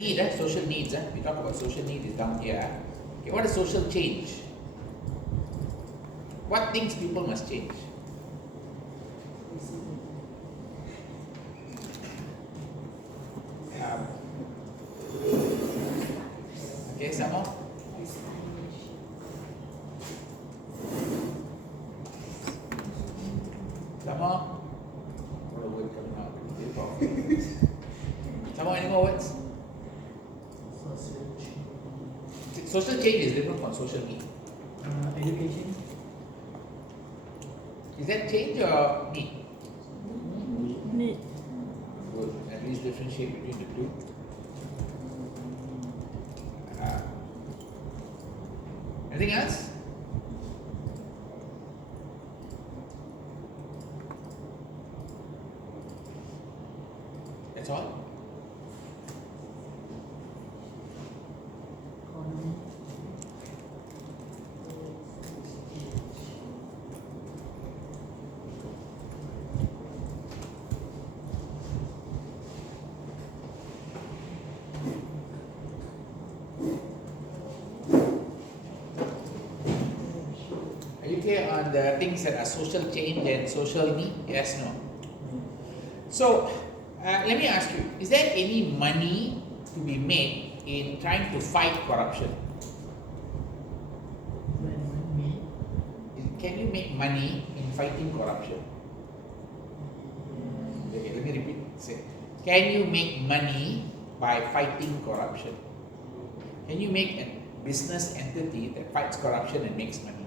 social needs. We talk about social needs is down here. Okay, what is social change? What things people must change? Okay, some more. Some more. What a word coming out. Some more, any more words? Social change is different from social need. Education. Is that change or need? Need. Good. At least differentiate between the two. Anything else? That's all? Economy. Are you clear on the things that are social change and social need? Yes, no? So, let me ask you, is there any money to be made in trying to fight corruption? Can you make money in fighting corruption? Okay, let me repeat. Say, can you make money by fighting corruption? Can you make a business entity that fights corruption and makes money?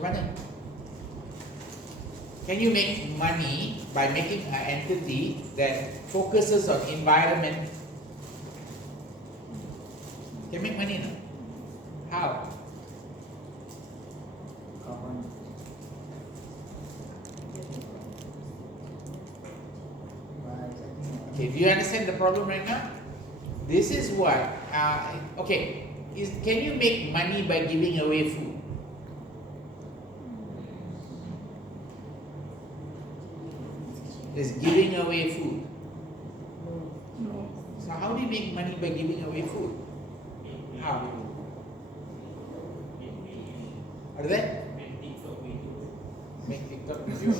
Macam mana? Can you make money by making an entity that focuses on environment? Can you make money, no? How? Okay, do you understand the problem right now? This is what, okay, can you make money by giving away food? Is giving away food. So how do you make money by giving away food? How? Are there? Make TikTok video.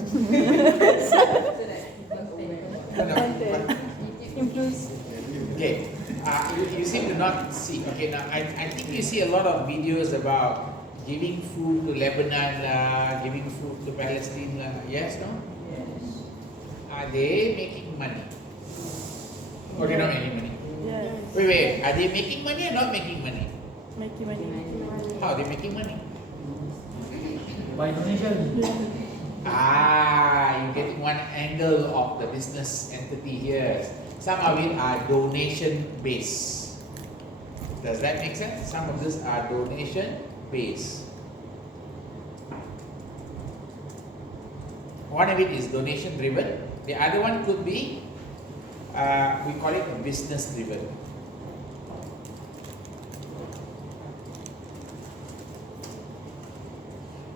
Okay, you seem to not see. Okay, now I think you see a lot of videos about giving food to Lebanon, giving food to Palestine. Yes, no? Are they making money? Or they're not making money? Yes. Wait, are they making money or not making money? Making money. How are they making money? By donation. You're getting one angle of the business entity here. Some of it are donation based. Does that make sense? Some of these are donation based. One of it is donation driven. The other one could be, we call it business driven.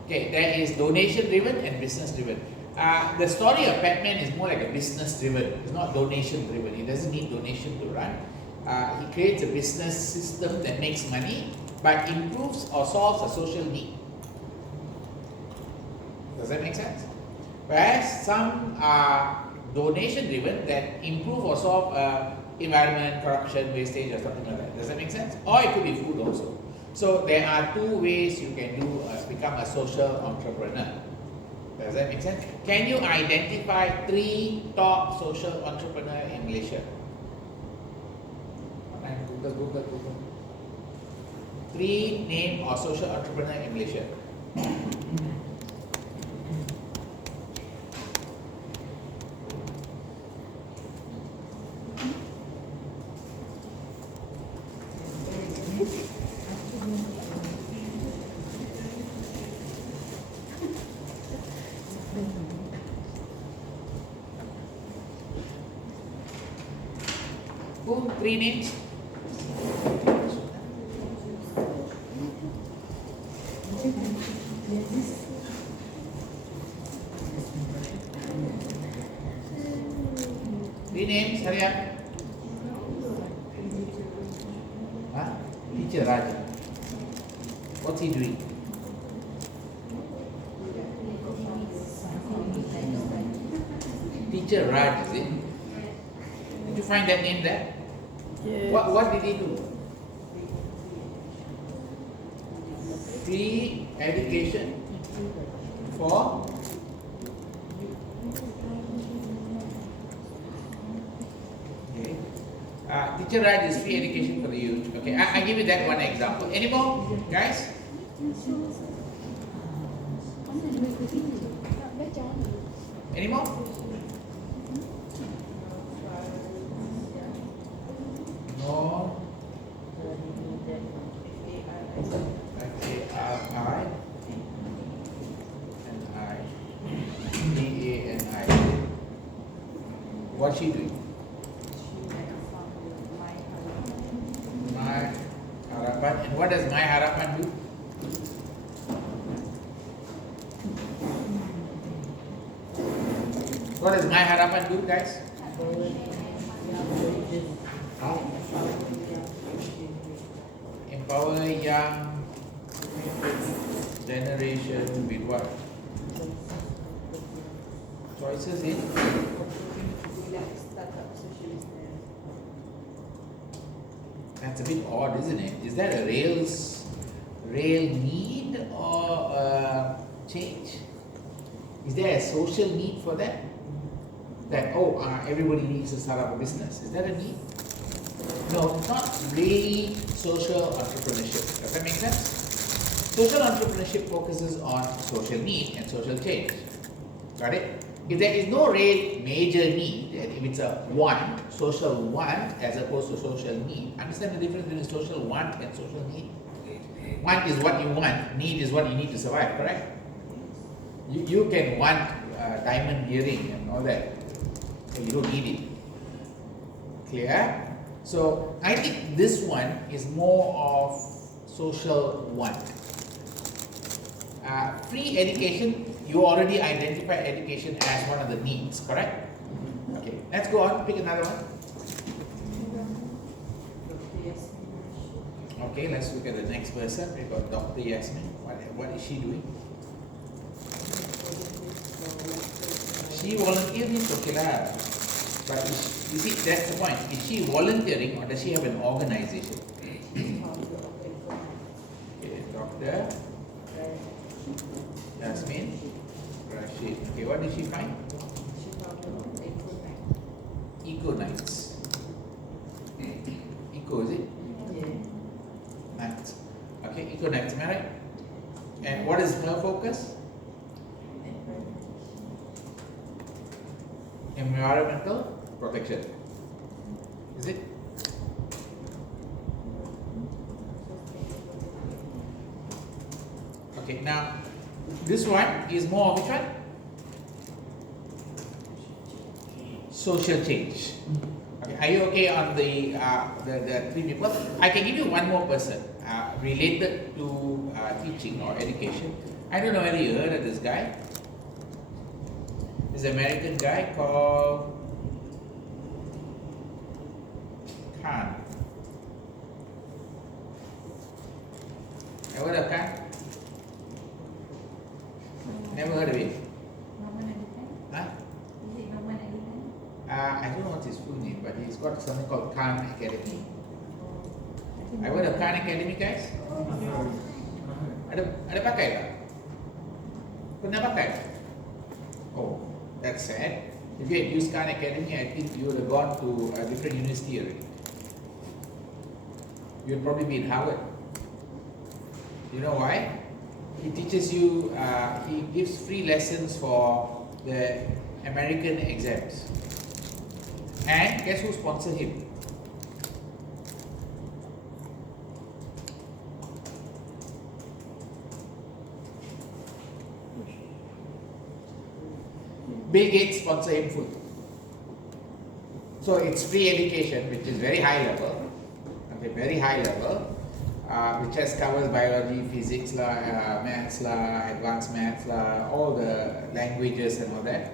Okay, there is donation driven and business driven. The story of Batman is more like a business driven. It's not donation driven. He doesn't need donation to run. He creates a business system that makes money but improves or solves a social need. Does that make sense? Whereas some are donation driven that improve or solve environment, corruption, wastage or something like that. Does that make sense? Or it could be food also. So there are two ways you can become a social entrepreneur. Does that make sense? Can you identify 3 top social entrepreneurs in Malaysia? Google. 3 name or social entrepreneur in Malaysia. Who? 3 names? Three names, hurry up. Huh? Teacher Raj. What's he doing? Teacher Raj, is it? Did you find that name there? Yes. What did he do? Free education for okay. Teacher Raj is free education for the youth. Okay, I give you that one example. Any more, guys? Any more? No. F-A-R-I and I D-A-N-I. What's she doing? My Harapan. And what does My Harapan do? What does My Harapan do, guys? Huh? Empower young generation with what? Choices in? That's a bit odd, isn't it? Is that a real need or a change? Is there a social need for that? That, everybody needs to start up a business. Is that a need? No, not really social entrepreneurship. Does that make sense? Social entrepreneurship focuses on social need and social change. Got it? If there is no real major need, and if it's a want, social want as opposed to social need, understand the difference between social want and social need? Want is what you want, need is what you need to survive, correct? You can want diamond earring and all that, but you don't need it. Clear? So I think this one is more of social want. Free education, you already identify education as one of the needs, correct? Okay, let's go on, pick another one. Okay, let's look at the next person. We've got Dr. Yasmin. What is she doing? She volunteering, okay lah. But you see, that's the point. Is she volunteering or does she have an organization? Okay, Dr. Yasmin Rashid. Okay, what did she find? Eco nights. Eco, is it? Nights. Okay, eco nights, am I right? And what is her focus? Environmental protection. Is it? Okay, now this one is more of which one? Social change. Okay, are you okay on the three people? I can give you one more person related to teaching or education. I don't know whether you heard of this guy. There's an American guy called Khan. Ever heard of Khan? Never heard of it? Huh? I don't know what's his full name, but he's got something called Khan Academy. Ever heard of Khan Academy, guys? Ada pakai tak? Pernah pakai? Oh, that's sad. If you had used Khan Academy, I think you would have gone to a different university already. You would probably be in Harvard. You know why? He teaches you, he gives free lessons for the American exams. And guess who sponsored him? Bill Gates sponsored him full. So it's free education, which is very high level, okay, very high level, which has covers biology, physics maths advanced maths all the languages and all that.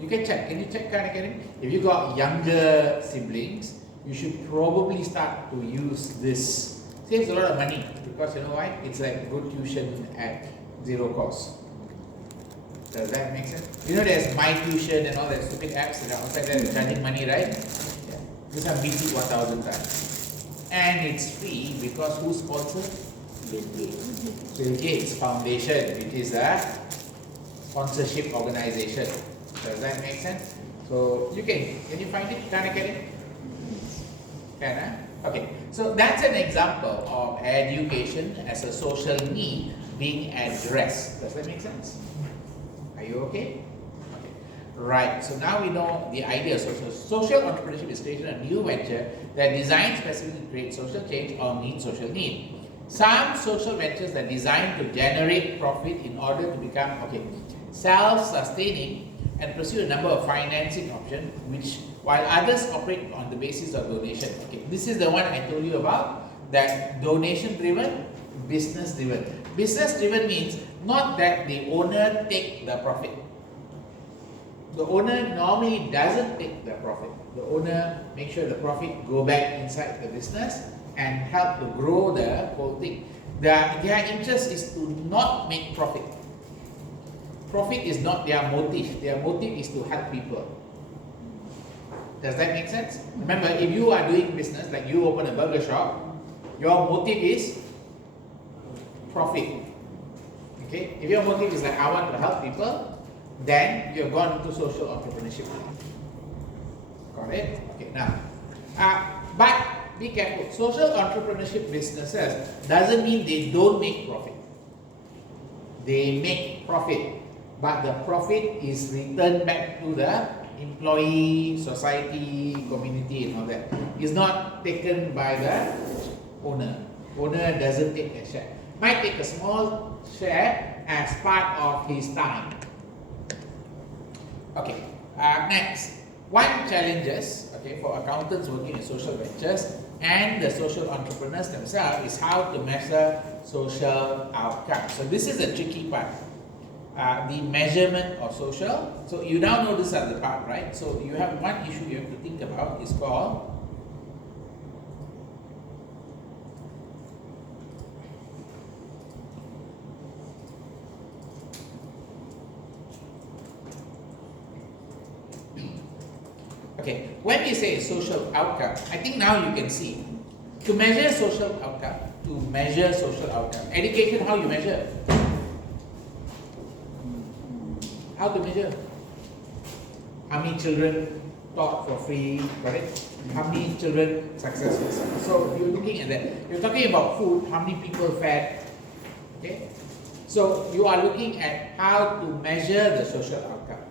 You can check. Can you check Khan Academy? If you got younger siblings, you should probably start to use this. Saves a lot of money because you know why? It's like good tuition at zero cost. Does that make sense? You know there's My Tuition and all that stupid apps that are outside there charging money, right? Yeah. This one beats it 1,000 times. And it's free because who sponsors? Bill Gates Foundation, which is a sponsorship organization. Does that make sense? So you can you find it? Can I get it? Can I? Okay. So that's an example of education as a social need being addressed. Does that make sense? Are you okay? Okay. Right. So now we know the idea of social entrepreneurship is creating a new venture that designed specifically to create social change or meet social need. Some social ventures are designed to generate profit in order to become self-sustaining and pursue a number of financing options, which while others operate on the basis of donation. Okay, this is the one I told you about, that donation-driven, business-driven. Business-driven means not that the owner take the profit. The owner normally doesn't take the profit. The owner makes sure the profit go back inside the business and help to grow the whole thing. Their interest is to not make profit. Profit is not their motive. Their motive is to help people. Does that make sense? Remember, if you are doing business, like you open a burger shop, your motive is profit. Okay? If your motive is like I want to help people, then you've gone into social entrepreneurship. Got it? Okay, now. But be careful. Social entrepreneurship businesses doesn't mean they don't make profit. They make profit, but the profit is returned back to the employee, society, community and all that. It's not taken by the owner. Owner doesn't take a share. Might take a small share as part of his time. Okay, next. One challenges for accountants working in social ventures and the social entrepreneurs themselves is how to measure social outcomes. So this is a tricky part. The measurement of social. So you now know this as the part, right? So you have one issue you have to think about is called when we say social outcome, I think now you can see to measure social outcome, education, how you measure? How to measure? How many children taught for free, correct? How many children successful? So you're looking at that. You're talking about food, how many people fed, okay? So you are looking at how to measure the social outcome.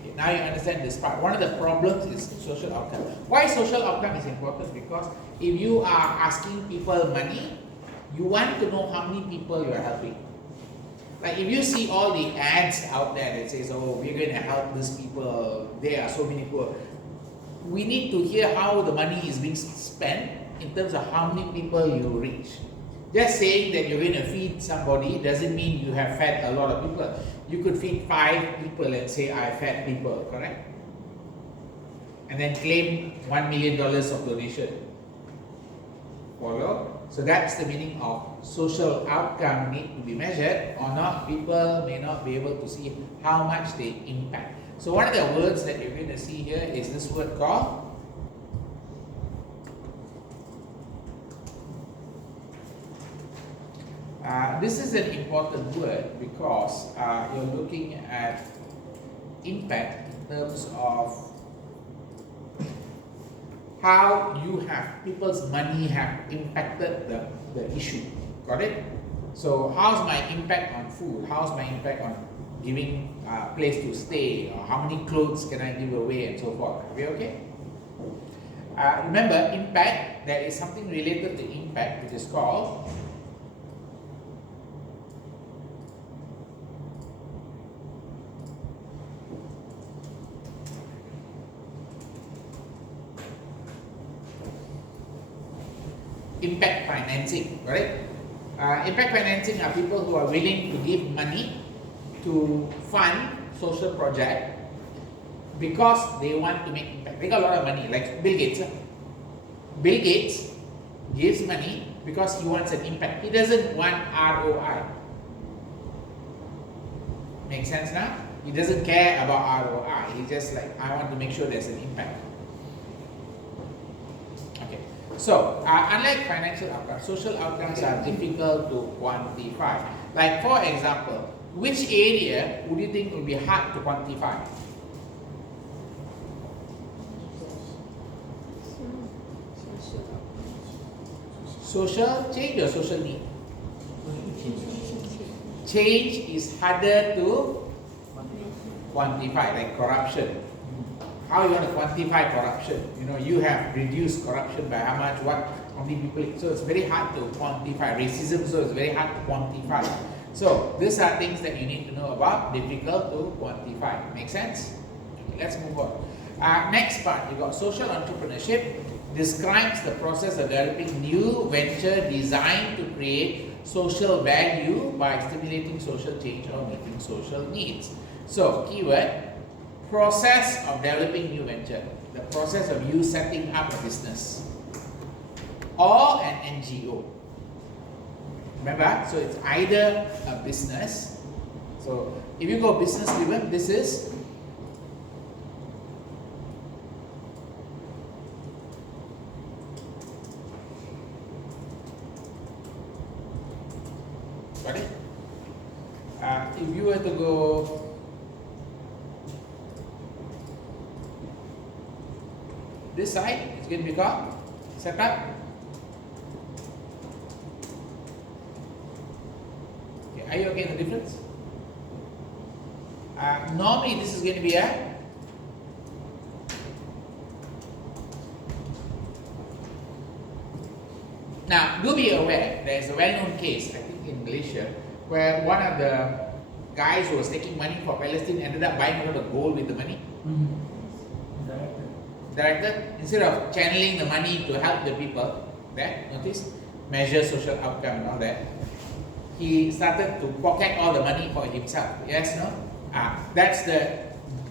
Okay, now you understand this part. One of the problems is social outcome. Why social outcome is important? Because if you are asking people money, you want to know how many people you are helping. Like if you see all the ads out there that says, oh, we're going to help these people, there are so many poor. We need to hear how the money is being spent in terms of how many people you reach. Just saying that you're going to feed somebody doesn't mean you have fed a lot of people. You could feed 5 people and say, I fed people, correct? And then claim $1 million of donation. Follow? So that's the meaning of social outcome need to be measured or not. People may not be able to see how much they impact. So one of the words that you're going to see here is this word called this is an important word because you're looking at impact in terms of how you have people's money have impacted the issue. Got it? So how's my impact on food? How's my impact on giving a place to stay? Or how many clothes can I give away and so forth? Are we okay? Remember, impact, there is something related to impact which is called impact financing, right? Impact financing are people who are willing to give money to fund social project because they want to make impact. They got a lot of money, like Bill Gates. Bill Gates gives money because he wants an impact. He doesn't want ROI. Make sense now? He doesn't care about ROI. He's just like, I want to make sure there's an impact. Okay. So, unlike financial outcomes, social outcomes are difficult to quantify. Like, for example, which area would you think would be hard to quantify? Social change or social need? Change is harder to quantify, like corruption. How you want to quantify corruption? You know, you have reduced corruption by how much, what, how many people, so it's very hard to quantify. Racism, so it's very hard to quantify. So these are things that you need to know about, difficult to quantify. Make sense? Okay, let's move on. Next part, you got social entrepreneurship. Describes the process of developing new venture designed to create social value by stimulating social change or meeting social needs. So, keyword, process of developing new venture, the process of you setting up a business or an NGO. Remember, so it's either a business. So, if you go business driven, this is got it? If you were to go this side, it's going to be called setup. Okay, are you okay with the difference? Normally, this is going to be a now. Do be aware. There is a well-known case, I think, in Malaysia, where one of the guys who was taking money for Palestine ended up buying a lot of gold with the money. Director, instead of channeling the money to help the people, there, notice, measure social outcome and all that, he started to pocket all the money for himself. Yes, no? That's the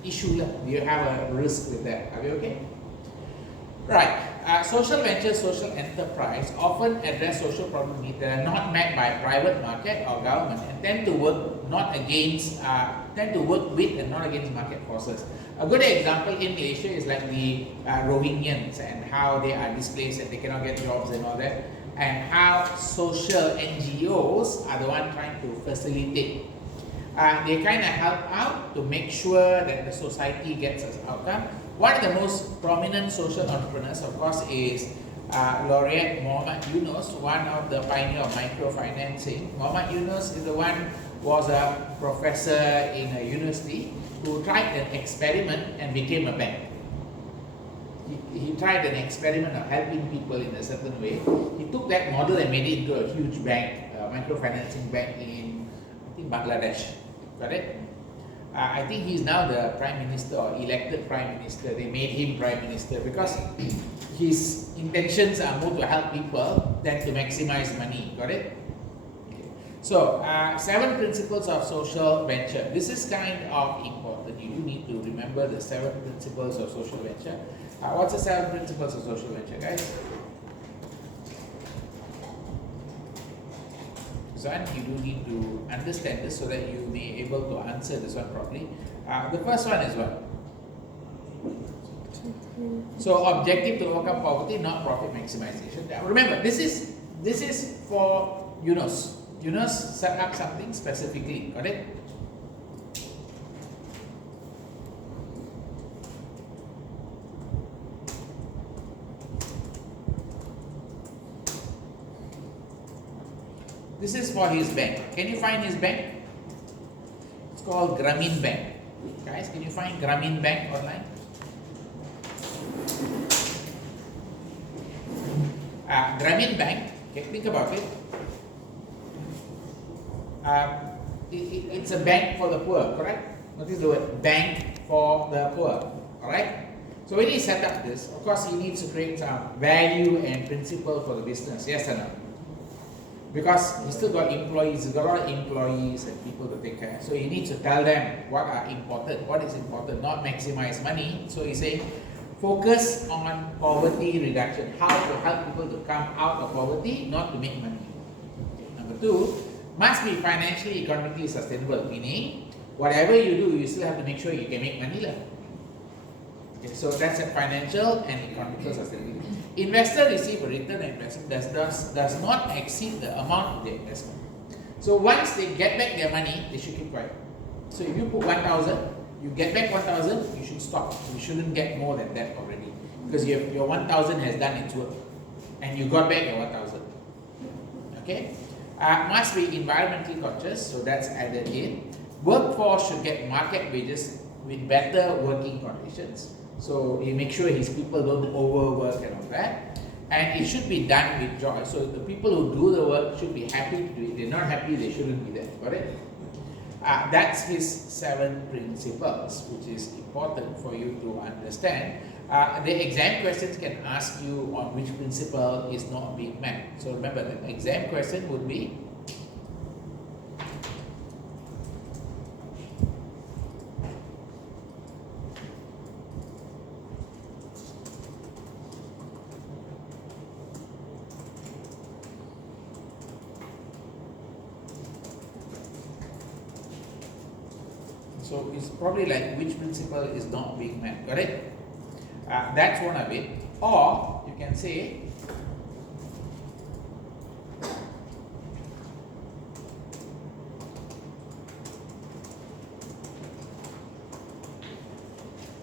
issue. You have a risk with that. Are we okay? Right. Social venture, social enterprise often address social problem needs that are not met by private market or government and tend to work with and not against market forces. A good example in Malaysia is like the Rohingyans and how they are displaced and they cannot get jobs and all that, and how social NGOs are the one trying to facilitate. They kind of help out to make sure that the society gets an outcome. One of the most prominent social entrepreneurs, of course, is Laureate Muhammad Yunus, one of the pioneer of microfinancing. Muhammad Yunus is the one was a professor in a university who tried an experiment and became a bank. He tried an experiment of helping people in a certain way. He took that model and made it into a huge bank, a microfinancing bank in, I think, Bangladesh. Got it? I think he's now the prime minister or elected prime minister. They made him prime minister because his intentions are more to help people than to maximize money. Got it? Okay. So, 7 principles of social venture. This is kind of important. You do need to remember the 7 principles of social venture. What's the 7 principles of social venture, guys? You do need to understand this so that you may be able to answer this one properly. The first one is what? So objective to overcome poverty, not profit maximization. Remember, this is for Yunus. Yunus set up something specifically, got it? This is for his bank. Can you find his bank? It's called Grameen Bank. Guys, can you find Grameen Bank online? Grameen Bank, okay, think about it. It's a bank for the poor, correct? Notice the word bank for the poor, alright? So when he set up this, of course he needs to create some value and principle for the business, yes or no? because he's still got employees, he's got a lot of employees and people to take care. So he needs to tell them what are important, what is important, not maximize money. So he's saying focus on poverty reduction, how to help people to come out of poverty, not to make money. Okay. Number two, must be financially, economically sustainable, meaning whatever you do, you still have to make sure you can make money. Okay, so that's a financial and economical sustainability. Investor receive a return on investment does not exceed the amount of the investment. So once they get back their money, they should keep quiet. So if you put 1,000, you get back 1,000, you should stop. You shouldn't get more than that already, because your 1,000 has done its work, and you got back your 1,000. Okay, must be environmentally conscious, so that's added in. Workforce should get market wages with better working conditions. So you make sure his people don't overwork and all that, and it should be done with joy. So the people who do the work should be happy to do it. They're not happy, they shouldn't be there. Got it? That's his 7 principles, which is important for you to understand. The exam questions can ask you on which principle is not being met. So remember, the exam question would be so it's probably like which principle is not being met, got it? That's one of it. Or you can say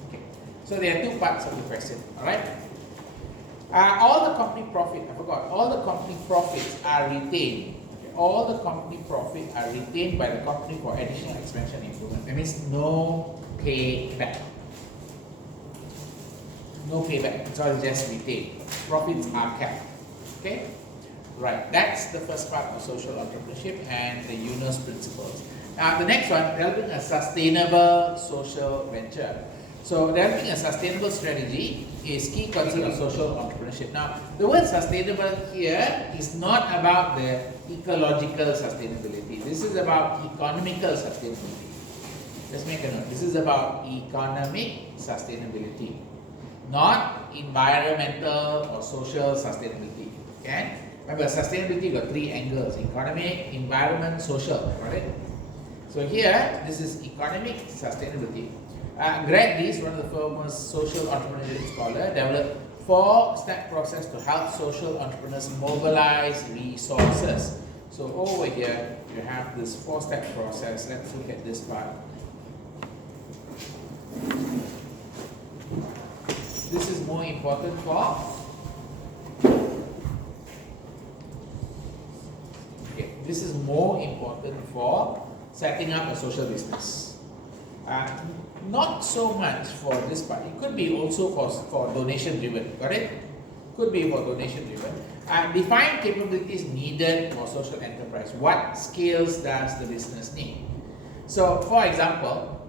okay. So there are 2 parts of the question, alright? All the company profit, I forgot, all the company profits are retained. All the company profit are retained by the company for additional expansion and improvement. That means no payback. No payback. It's all just retained. Profits are kept. Okay? Right. That's the first part of social entrepreneurship and the Yunus principles. Now the next one, developing a sustainable social venture. So developing a sustainable strategy is key concept of social entrepreneurship. Now the word sustainable here is not about the ecological sustainability. This is about economical sustainability. Just make a note. This is about economic sustainability, not environmental or social sustainability. Okay? Remember, sustainability got 3 angles: economic, environment, social. Right? So here, this is economic sustainability. Greg Dees, one of the foremost social entrepreneurship scholars, developed 4-step process to help social entrepreneurs mobilize resources. So over here, you have this 4-step process. Let's look at this part. This is more important for this is more important for setting up a social business. Not so much for this part. It could be also for donation driven, correct? Could be for donation driven. Define capabilities needed for social enterprise. What skills does the business need? So, for example,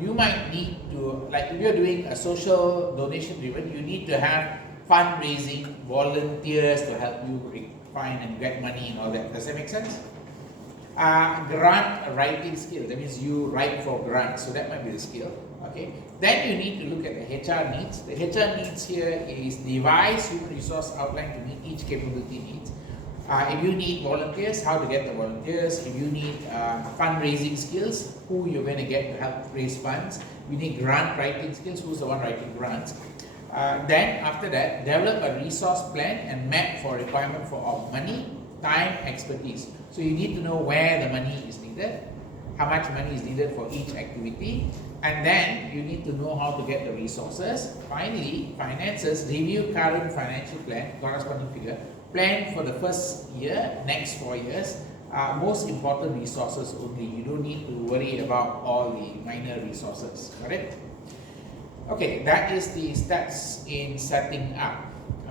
you might need to, like if you're doing a social donation driven, you need to have fundraising volunteers to help you find and get money and all that. Does that make sense? Grant writing skill, that means you write for grants, so that might be the skill. Okay. Then you need to look at the HR needs. The HR needs here is devise human resource outline to meet each capability needs. If you need volunteers, how to get the volunteers. If you need fundraising skills, who you're going to get to help raise funds. You need grant writing skills, who's the one writing grants. Then after that, develop a resource plan and map for requirement for money, time, expertise. So you need to know where the money is needed, how much money is needed for each activity, and then you need to know how to get the resources. Finally, finances, review current financial plan, corresponding figure, plan for the first year, next 4 years, most important resources only. You don't need to worry about all the minor resources, correct? Okay, that is the steps in setting up.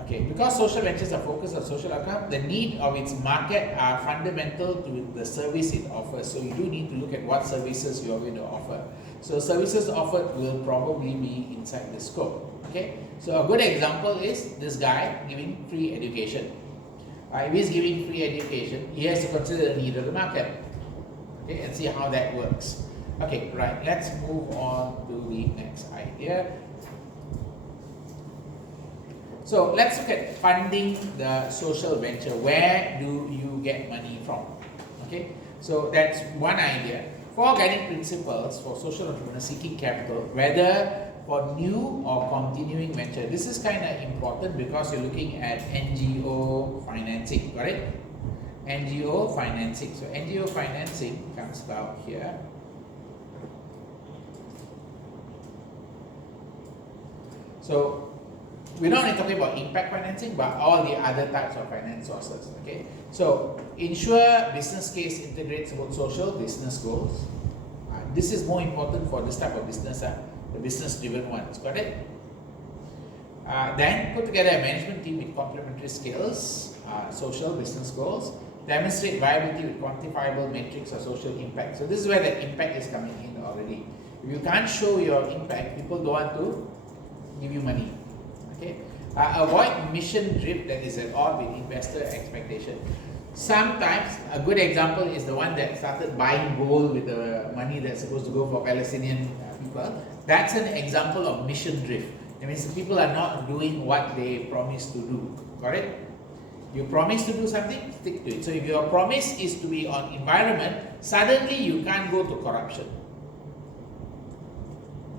Okay, because social ventures are focused on social outcome, the need of its market are fundamental to the service it offers. So you do need to look at what services you are going to offer. So services offered will probably be inside the scope. Okay, so a good example is this guy giving free education. If he's giving free education, he has to consider the need of the market, okay, and see how that works. Okay, right, let's move on to the next idea. So let's look at funding the social venture. Where do you get money from? Okay, so that's one idea. 4 guiding principles for social entrepreneurs seeking capital, whether for new or continuing venture. This is kind of important because you're looking at NGO financing, correct? NGO financing. So NGO financing comes about here. So we're not only talking about impact financing, but all the other types of finance sources. Okay. So ensure business case integrates both social business goals. This is more important for this type of business, the business-driven ones. Got it? Then put together a management team with complementary skills, social business goals. Demonstrate viability with quantifiable metrics of social impact. So this is where the impact is coming in already. If you can't show your impact, people don't want to give you money. Okay. Avoid mission drift that is at odds with investor expectation. Sometimes a good example is the one that started buying gold with the money that's supposed to go for Palestinian people. That's an example of mission drift. That means the people are not doing what they promised to do. Correct? You promise to do something, stick to it. So if your promise is to be on environment, suddenly you can't go to corruption.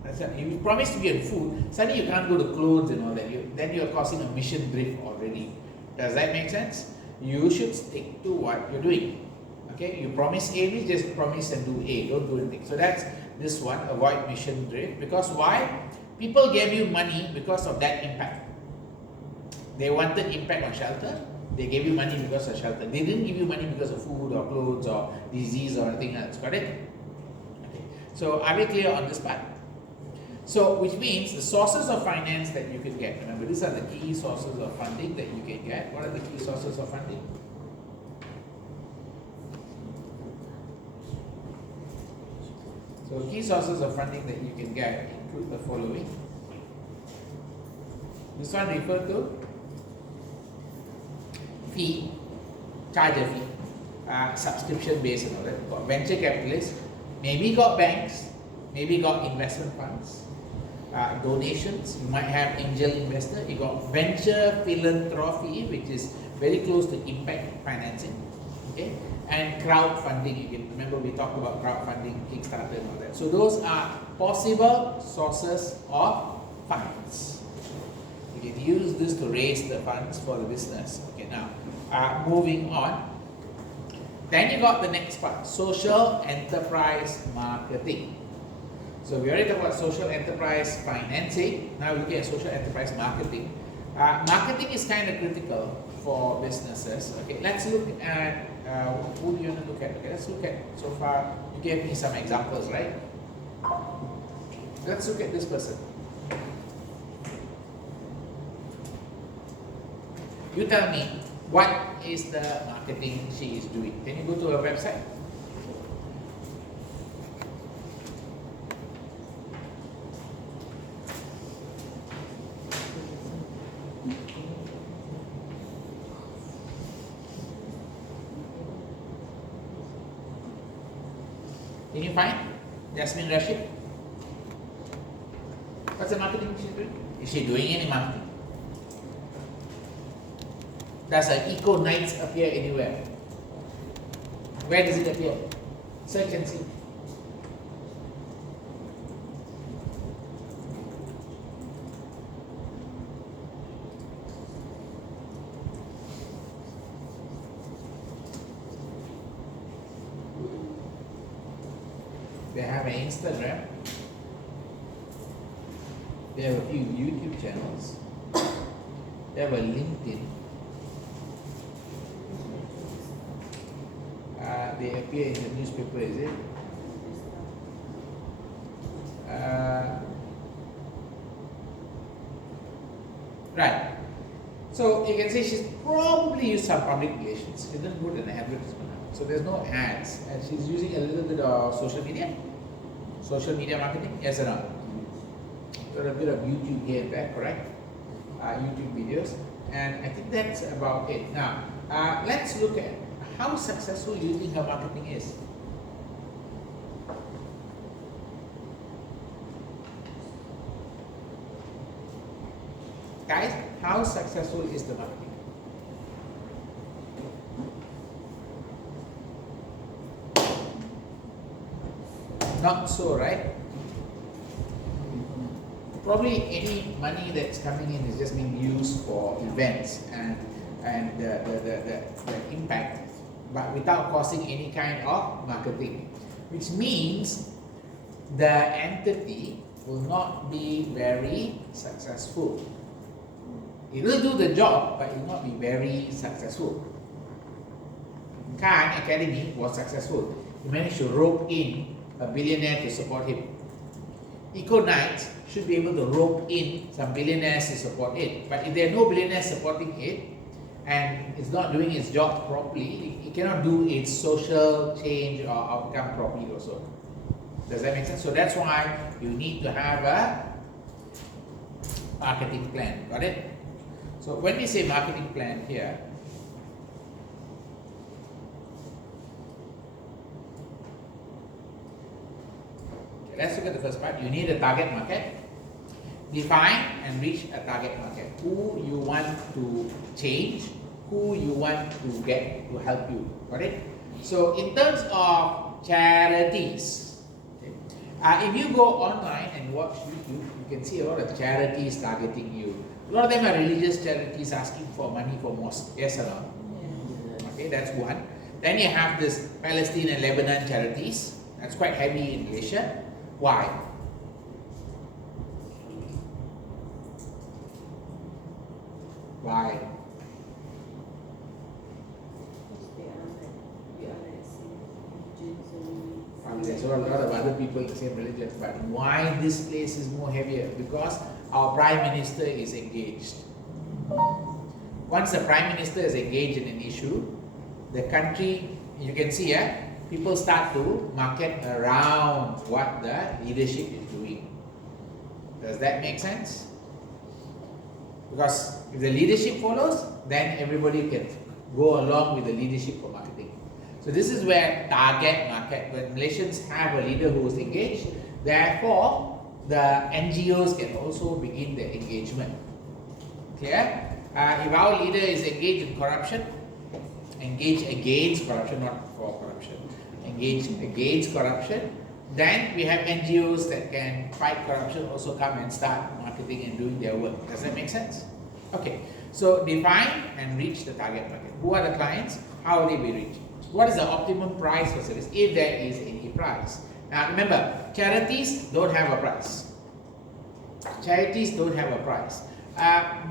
If you promise to be on food, suddenly you can't go to clothes and all that. Then you're causing a mission drift already. Does that make sense? You should stick to what you're doing. Okay, you promise A, we just promise and do A, don't do anything. So that's this one, avoid mission drift. Because why? People gave you money because of that impact. They wanted impact on shelter, they gave you money because of shelter. They didn't give you money because of food or clothes or disease or anything else, correct? Okay. So are we clear on this part? So, which means the sources of finance that you can get. Remember, these are the key sources of funding that you can get. What are the key sources of funding? So, key sources of funding that you can get include the following. This one referred to fee, charge a fee, subscription based and all that. Got venture capitalists, maybe got banks, maybe got investment funds. Donations, you might have angel investor, you got venture philanthropy, which is very close to impact financing, okay, and crowdfunding. You can remember we talked about crowdfunding, Kickstarter and all that. So those are possible sources of funds. You can use this to raise the funds for the business. Okay, now moving on. Then you got the next part, social enterprise marketing. So we already talked about social enterprise financing. Now we're looking at social enterprise marketing. Marketing is kind of critical for businesses. Okay, let's look at who do you want to look at? Okay, let's look at, so far you gave me some examples, right? Let's look at this person. You tell me what is the marketing she is doing. Can you go to her website? Can you find Jasmine Rashid? What's the marketing she's doing? Is she doing any marketing? Does her Eco Nights appear anywhere? Where does it appear? Search and see. They have an Instagram. They have a few YouTube channels. They have a LinkedIn. They appear in the newspaper, is it? Right. So you can say she's probably used some public relations. She didn't put an advertisement. So there's no ads, and she's using a little bit of social media marketing. Yes or no? Got a bit of YouTube here and there, correct? YouTube videos, and I think that's about it. Now, let's look at how successful you think her marketing is. Guys, how successful is the marketing? Not so, right? Probably any money that's coming in is just being used for events and the impact, but without causing any kind of marketing, which means the entity will not be very successful. It will do the job, but it will not be very successful. Khan Academy was successful. He managed to rope in a billionaire to support him. Eco Nights should be able to rope in some billionaires to support it. But if there are no billionaires supporting it, and it's not doing its job properly, it cannot do its social change or outcome properly also. Does that make sense? So that's why you need to have a marketing plan. Got it? So when we say marketing plan here, okay, let's look at the first part. You need a target market. Define and reach a target market. Who you want to change, who you want to get to help you. Got it? So in terms of charities, okay, if you go online and watch YouTube, you can see a lot of charities targeting you. A lot of them are religious charities asking for money for mosque. Yes or no? Yeah. Okay, that's one. Then you have this Palestine and Lebanon charities. That's quite heavy in Malaysia. Why? Why? There's a lot of other people in the same religion, but why this place is more heavier? Because our Prime Minister is engaged. Once the Prime Minister is engaged in an issue, the country, you can see, people start to market around what the leadership is doing. Does that make sense? Because if the leadership follows, then everybody can go along with the leadership for marketing. So this is where target market, when Malaysians have a leader who is engaged, therefore the NGOs can also begin their engagement. Clear? If our leader is engaged in corruption, engaged against corruption, not for corruption, engaged against corruption, then we have NGOs that can fight corruption also come and start marketing and doing their work. Does that make sense? Okay, so define and reach the target market. Who are the clients? How will they be reached? What is the optimum price for service, if there is any price? Now remember, charities don't have a price. Charities don't have a price.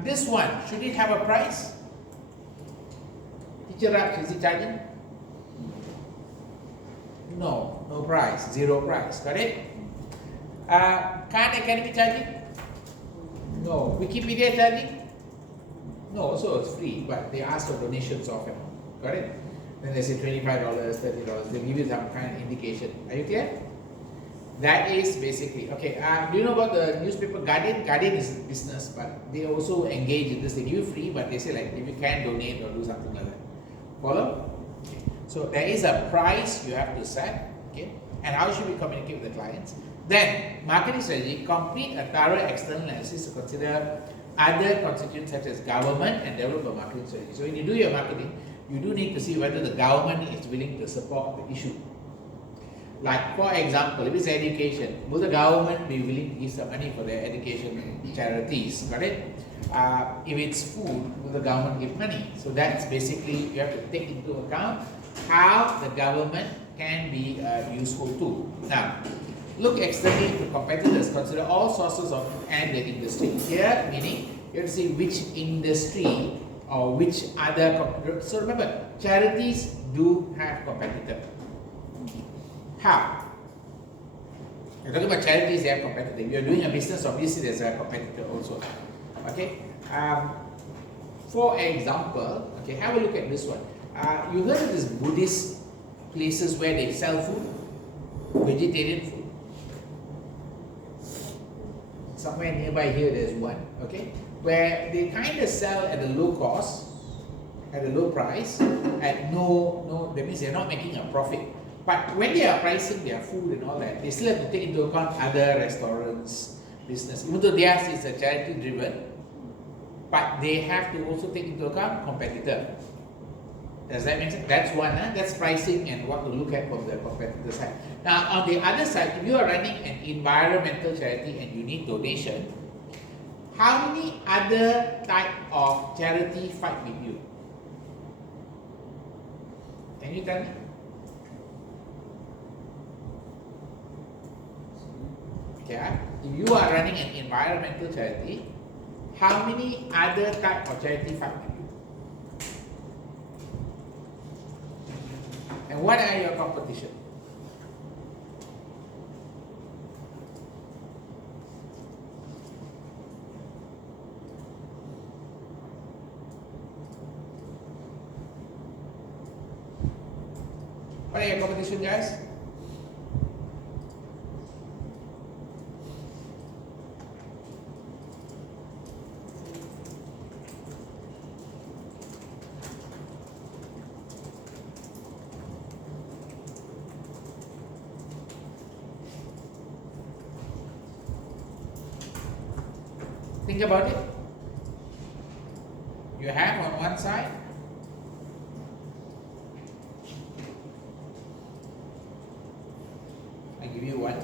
This one, should it have a price? Teacher Raj, is he charging? No, no price, zero price, got it? Khan Academy charging? No. Wikipedia charging? No, also it's free, but they ask for donations often. Got it? Then they say $25, $30, they give you some kind of indication. Are you clear? That is basically, okay, do you know about the newspaper Guardian? Guardian is business, but they also engage in this. They give you free, but they say like, if you can donate or do something like that. Follow? Okay. So there is a price you have to set, okay? And how should we communicate with the clients? Then, marketing strategy, complete a thorough external analysis to consider other constituents such as government and develop a marketing strategy. So when you do your marketing, you do need to see whether the government is willing to support the issue. Like for example, if it's education, will the government be willing to give some money for their education charities? Got it? If it's food, will the government give money? So that's basically, you have to take into account how the government can be a useful tool. Now, look externally to competitors, consider all sources of and the industry. Here, meaning you have to see which industry or which other competitors. So remember, charities do have competitors. How? You're talking about charities, they have competitors. If you're doing a business, obviously there's a competitor also. Okay? For example, okay, have a look at this one. You heard of these Buddhist places where they sell food? Vegetarian food. Somewhere nearby here there's one. Okay? where they kind of sell at a low cost, at a low price, at no, that means they're not making a profit. But when they are pricing their food and all that, they still have to take into account other restaurants, business, even though theirs is a charity driven, but they have to also take into account competitor. Does that make sense? That's one, that's pricing and what to look at from the competitor side. Now, on the other side, if you are running an environmental charity and you need donation, how many other type of charity fight with you? Can you tell me? Okay, if you are running an environmental charity, how many other type of charity fight with you? And what are your competition? What are your competition, guys? Think about it. You have on one side I give you one.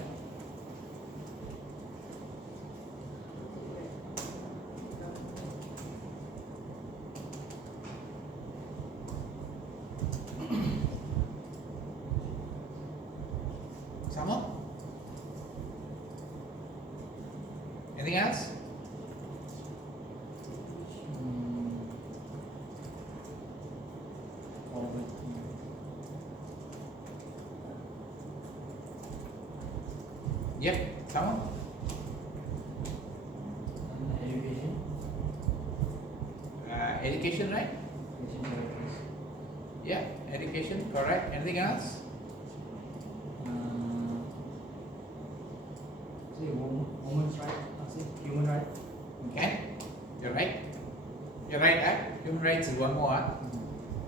Some more? Anything else? Yeah, some more? Education. Education, right? Yeah, education, correct. Anything else? Say women's right. Say human right. Okay, you're right. You're right, human rights is one more.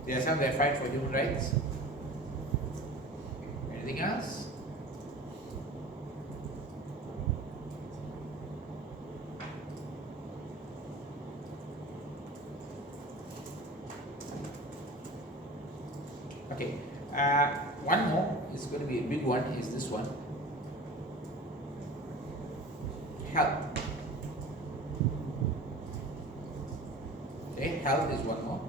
There are some that fight for human rights. Anything else? Okay, one more is going to be a big one, is this one. Health. Okay, health is one more.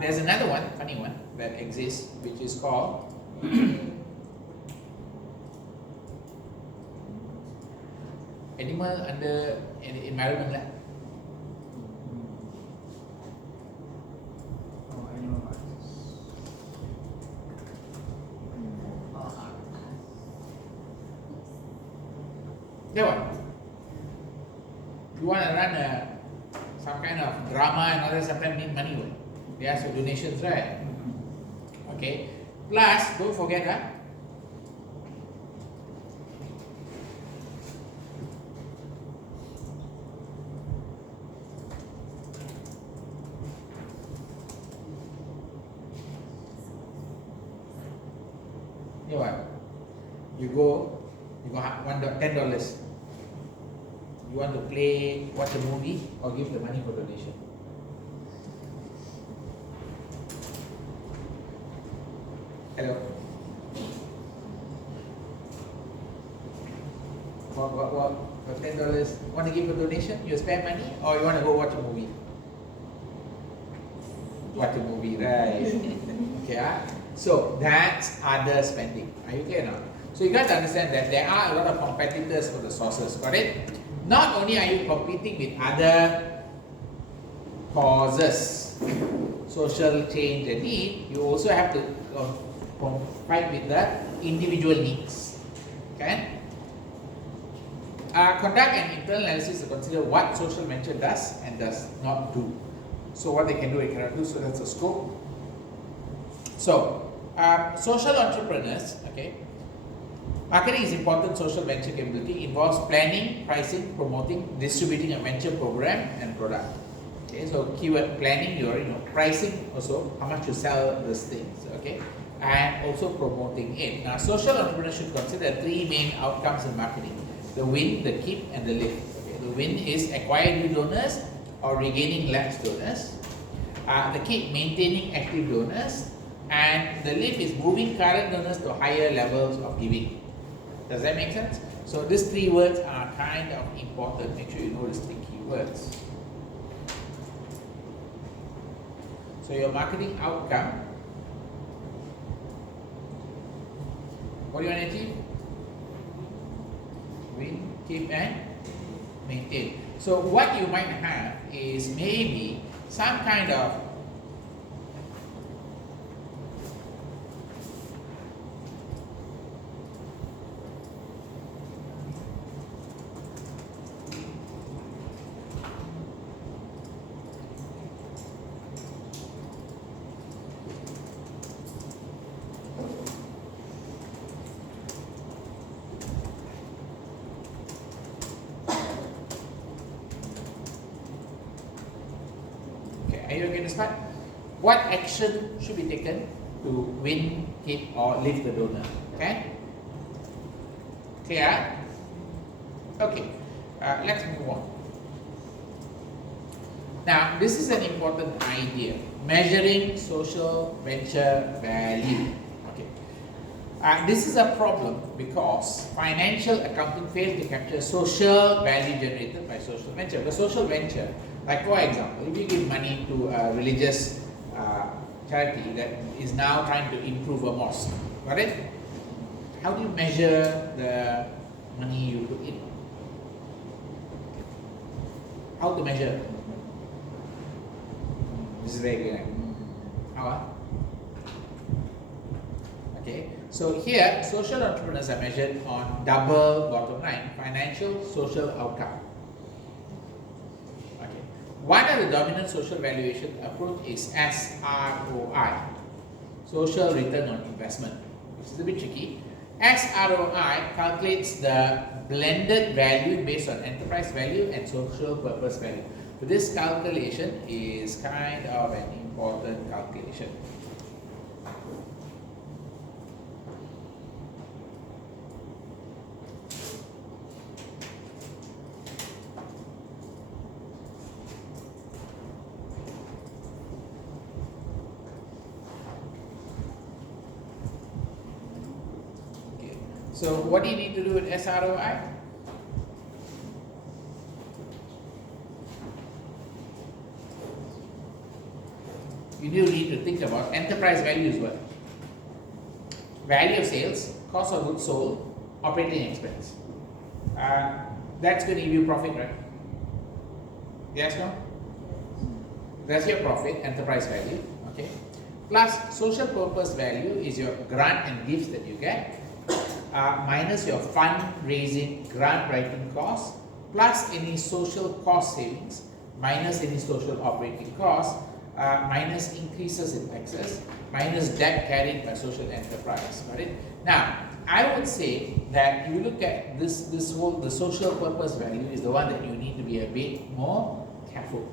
There's another one, funny one, that exists, which is called animal under environment lah. Oh, animal rights. That one. You want to run some kind of drama and all that, sometimes need money. They ask for donations, right? Okay. Plus, don't forget, you what? You go $10. You want to watch a movie, or give the money for donation? Hello. What? For $10, want to give a donation? You spare money, or you want to go watch a movie? Watch a movie, right? Okay, so that's other spending. Are you clear now? So you got to understand that there are a lot of competitors for the sources, got it? Not only are you competing with other causes, social change and need, you also have to fight with the individual needs. Okay? Conduct an internal analysis to consider what social venture does and does not do. So what they can do, they cannot do, so that's the scope. So, social entrepreneurs, okay, Marketing is important social venture capability, involves planning, pricing, promoting, distributing a venture program and product. Okay, so keyword planning, your pricing also, how much you sell these things, okay, and also promoting it. Now, social entrepreneurs should consider three main outcomes in marketing: the win, the keep, and the lift. Okay, the win is acquire new donors or regaining lapsed donors. The keep, maintaining active donors, and the lift is moving current donors to higher levels of giving. Does that make sense? So these three words are kind of important. Make sure you know these three keywords. So your marketing outcome, what do you want to achieve? Win, keep, and maintain. So what you might have is maybe some kind of are you okay to start? What action should be taken to win, keep, or lift the donor? Okay? Clear? Okay. Let's move on. Now, this is an important idea. Measuring social venture value. Okay. This is a problem because financial accounting fails to capture social value generated by social venture. The social venture, like for example, if you give money to a religious charity that is now trying to improve a mosque, got it? How do you measure the money you put in? How to measure? This is very good. How? Okay, so here social entrepreneurs are measured on double bottom line: financial, social outcome. One of the dominant social valuation approach is SROI, social return on investment, which is a bit tricky. SROI calculates the blended value based on enterprise value and social purpose value. So this calculation is kind of an important calculation. So what do you need to do with SROI? You do need to think about enterprise value as well. Value of sales, cost of goods sold, operating expense. That's going to give you profit, right? Yes, no? That's your profit, enterprise value, okay? Plus social purpose value is your grant and gifts that you get. Minus your fundraising grant writing costs, plus any social cost savings, minus any social operating costs, minus increases in taxes, minus debt carried by social enterprise. Got it? Now, I would say that you look at the social purpose value is the one that you need to be a bit more careful.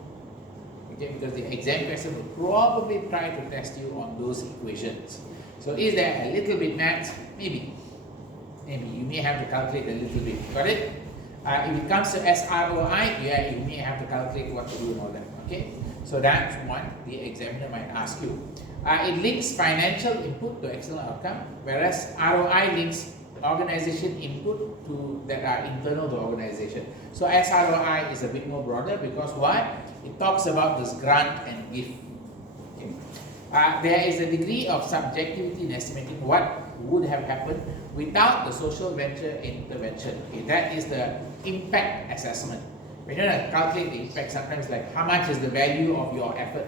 Okay, because the exam question will probably try to test you on those equations. So is there a little bit maths? Maybe. Maybe you may have to calculate a little bit. Got it? If it comes to SROI, yeah, you may have to calculate what to do and all that. Okay? So that's one the examiner might ask you. It links financial input to external outcome, whereas ROI links organization input to that are internal to organization. So SROI is a bit more broader because why? It talks about this grant and gift. Okay? There is a degree of subjectivity in estimating what would have happened without the social venture intervention. Okay, that is the impact assessment. When you're going to calculate the impact, sometimes like how much is the value of your effort.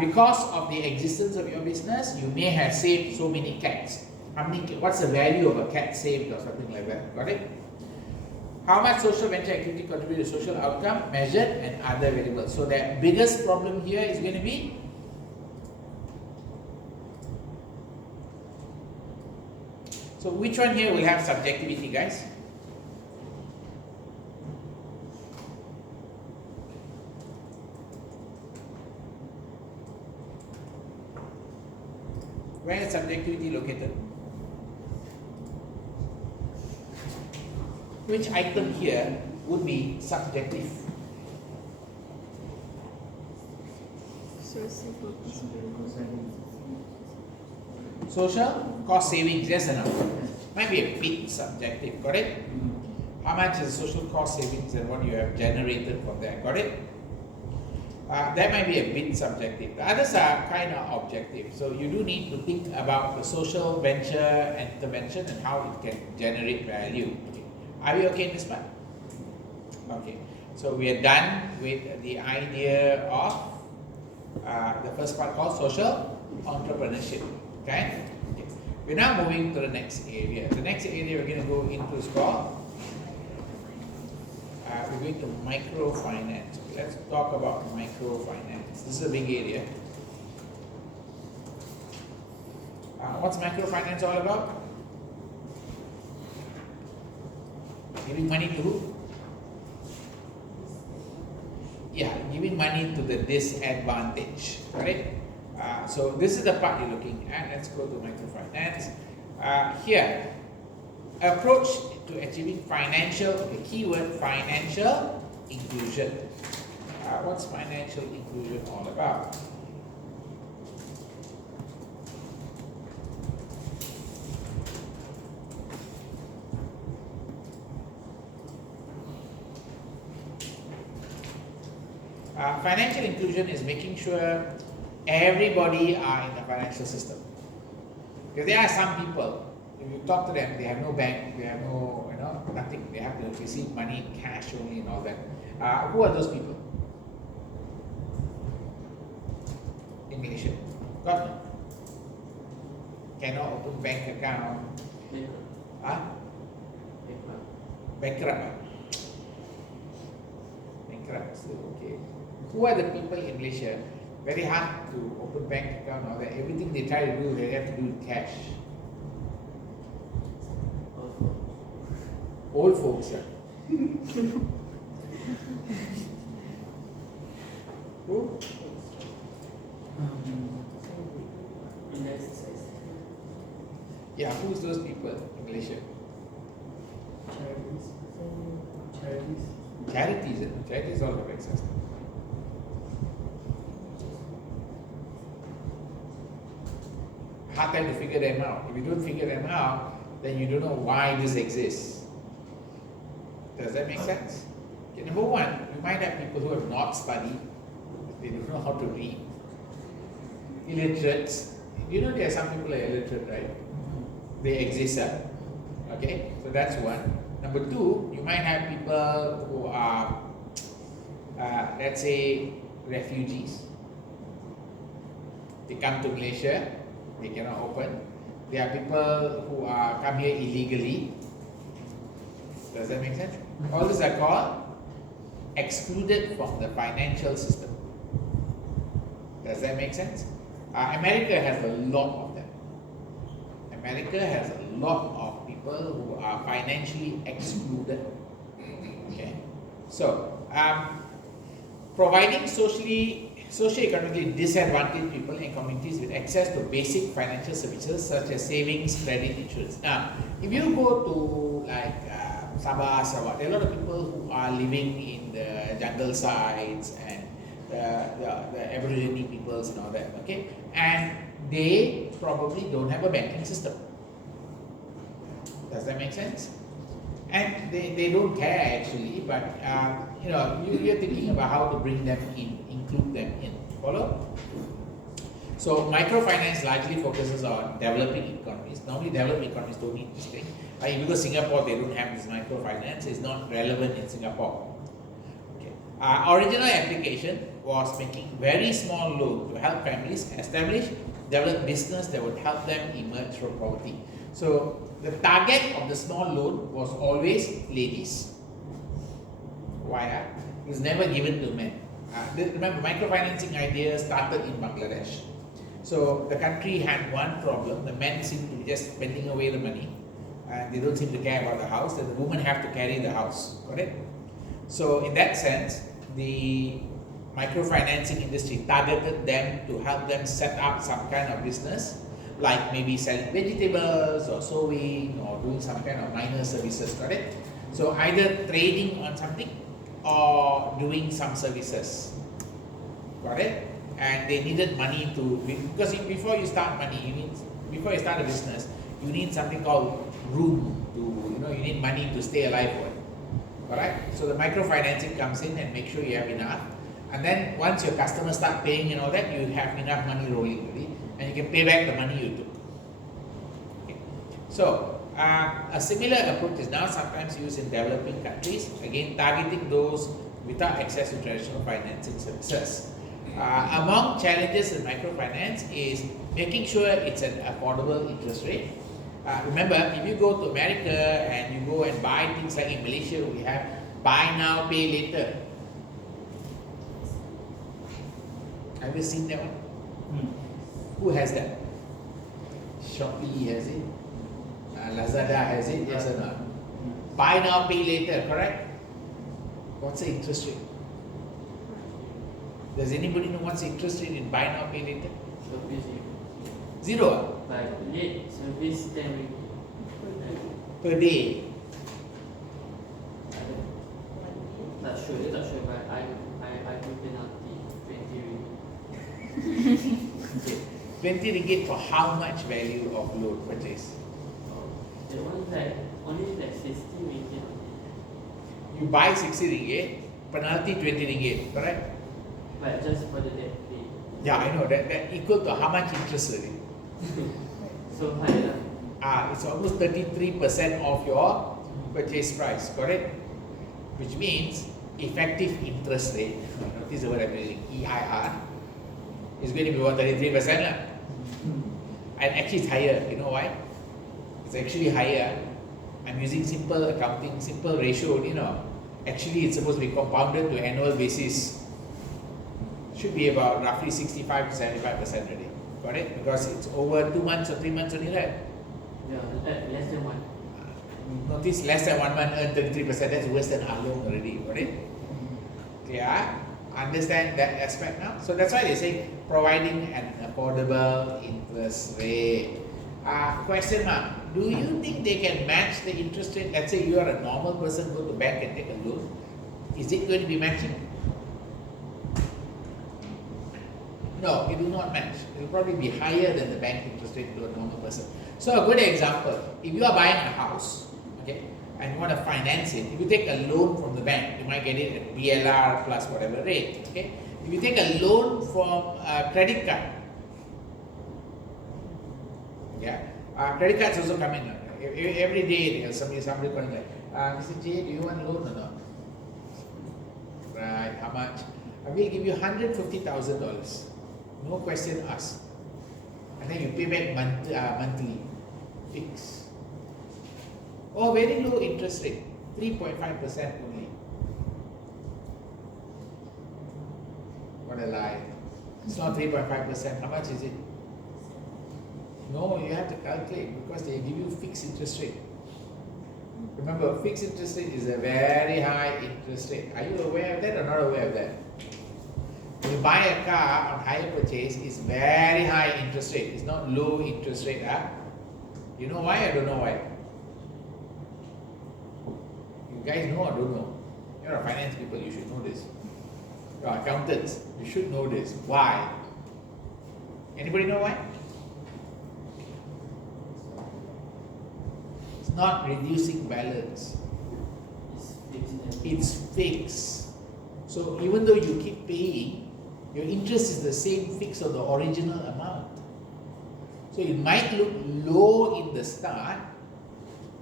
Because of the existence of your business, you may have saved so many cats. What's the value of a cat saved or something like that? Got it? How much social venture activity contribute to social outcome, measured, and other variables. So the biggest problem here is going to be So which one here will have subjectivity, guys? Where is subjectivity located? Which item here would be subjective? Social cost savings, yes or no? Might be a bit subjective, got it? How much is social cost savings and what you have generated from that, got it? That might be a bit subjective. The others are kind of objective. So you do need to think about the social venture and intervention and how it can generate value. Okay. Are we okay in this part? Okay. So we are done with the idea of the first part called social entrepreneurship. Okay? We're now moving to the next area. The next area we're going to go into is called we're going to microfinance. Let's talk about microfinance. This is a big area. What's microfinance all about? Giving money to who? Yeah, giving money to the disadvantaged. Correct? So this is the part you're looking at. Let's go to microfinance. Here, approach to achieving financial, the keyword financial inclusion. What's financial inclusion all about? Financial inclusion is making sure everybody are in the financial system. Because there are some people, if you talk to them, they have no bank, they have no, nothing. They have to receive money in cash only and all that. Who are those people? In Malaysia? Got no? Cannot open bank account. Bankrupt. Bankrupt, so okay. Who are the people in Malaysia? Very hard to open bank account and all that. Everything they try to do, they have to do with cash. Old folks, Who? Yeah, who's those people in Malaysia? Charities. Charities all have access. Hard time to figure them out. If you don't figure them out, then you don't know why this exists. Does that make sense? Okay, number one, you might have people who have not studied. They don't know how to read. Illiterates. You know there are some people who are illiterate, right? They exist. Okay, so that's one. Number two, you might have people who are, let's say, refugees. They come to Malaysia, they cannot open. There are people who are come here illegally. Does that make sense? All these are called excluded from the financial system. Does that make sense? America has a lot of them. America has a lot of people who are financially excluded. Okay, so providing socioeconomically disadvantaged people and communities with access to basic financial services such as savings, credit, insurance. Now, if you go to like Sabah, Sarawak, there are a lot of people who are living in the jungle sites and the Aboriginal peoples and all that, okay? And they probably don't have a banking system. Does that make sense? And they don't care actually, but you're thinking about how to bring them in, include them in. Follow? So microfinance largely focuses on developing economies. Normally developing economies don't need this thing. If you go to Singapore, they don't have this microfinance. It's not relevant in Singapore. Okay. Our original application was making very small loans to help families establish, develop business that would help them emerge from poverty. So the target of the small loan was always ladies. Why? It was never given to men. Remember, microfinancing idea started in Bangladesh. So the country had one problem. The men seemed to be just spending away the money. and they don't seem to care about the house, then the women have to carry the house, correct? So in that sense, the microfinancing industry targeted them to help them set up some kind of business, like maybe selling vegetables or sewing or doing some kind of minor services, correct? So either trading on something or doing some services, correct? And they needed money to, because before you start before you start a business, you need something called room to, you need money to stay alive with. Alright? So the microfinancing comes in and make sure you have enough. And then once your customers start paying and all that, you have enough money rolling already, and you can pay back the money you took. Okay. So a similar approach is now sometimes used in developing countries, again targeting those without access to traditional financing services. Among challenges in microfinance is making sure it's an affordable interest rate. Remember, if you go to America and you go and buy things like in Malaysia, we have buy now, pay later. Have you seen that one? Who has that? Shopee has it. Lazada has it, yes or no? Buy now, pay later, correct? What's the interest rate? Does anybody know what's the interest rate in buy now, pay later? Zero. Like late service 10 ringgit. Per day. Not sure, but I do penalty 20 ringgit. 20 ringgit for how much value of loan purchase? That one like only like 60 ringgit. You buy 60 ringgit, penalty 20 ringgit, correct? But just for the debt fee. Yeah, I know, that equal to how much interest already? So high lah. It's almost 33% of your purchase price, correct? Which means effective interest rate, notice the word I'm using, EIR, is going to be about 33% lah. And actually it's higher, you know why? It's actually higher. I'm using simple accounting, simple ratio, Actually it's supposed to be compounded to annual basis. Should be about roughly 65 to 75% already, correct? Because it's over 2 months or 3 months only, right? Yeah, less than one. Notice less than 1 month earn 33%, that's worse than our loan already, correct? Yeah, understand that aspect now? So that's why they say providing an affordable interest rate. Question mark, do you think they can match the interest rate? Let's say you are a normal person, go to the bank and take a loan. Is it going to be matching? No, it will not match. It will probably be higher than the bank interest rate to a normal person. So a good example, if you are buying a house, okay, and you want to finance it, if you take a loan from the bank, you might get it at BLR plus whatever rate, okay. If you take a loan from a credit card, yeah, credit cards also come in. Every day there's somebody calling like, Mr. J, do you want a loan or not? Right, how much? I will give you $150,000. No question asked. And then you pay back monthly. Fix. Oh, very low interest rate. 3.5% only. What a lie. It's not 3.5%. How much is it? No, you have to calculate because they give you fixed interest rate. Remember, fixed interest rate is a very high interest rate. Are you aware of that or not aware of that? When you buy a car on hire purchase, it's very high interest rate. It's not low interest rate. You know why? I don't know why. You guys know or don't know? You're a finance people, you should know this. You're accountants, you should know this. Why? Anybody know why? It's not reducing balance. It's fixed. So even though you keep paying, your interest is the same fixed on the original amount. So it might look low in the start,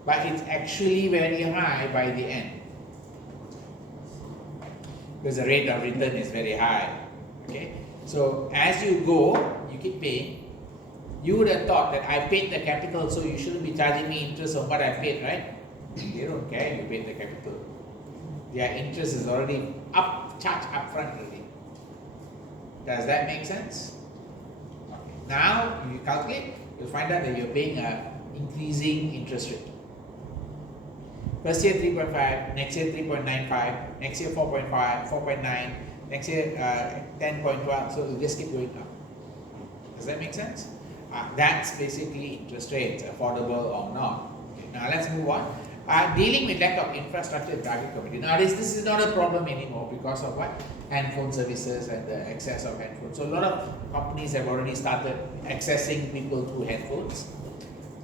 but it's actually very high by the end. Because the rate of return is very high. Okay? So as you go, you keep paying. You would have thought that I paid the capital, so you shouldn't be charging me interest on what I paid, right? They don't care you paid the capital. Their interest is already charged upfront already. Does that make sense? Okay. Now, if you calculate, you'll find out that you're paying an increasing interest rate. First year 3.5, next year 3.95, next year 4.5, 4.9, next year 10.12, so it'll just keep going up. Does that make sense? That's basically interest rates, affordable or not. Okay, now let's move on. Dealing with lack of infrastructure in private community. Now this is not a problem anymore because of what? Handphone services and the access of handphones. So a lot of companies have already started accessing people through handphones.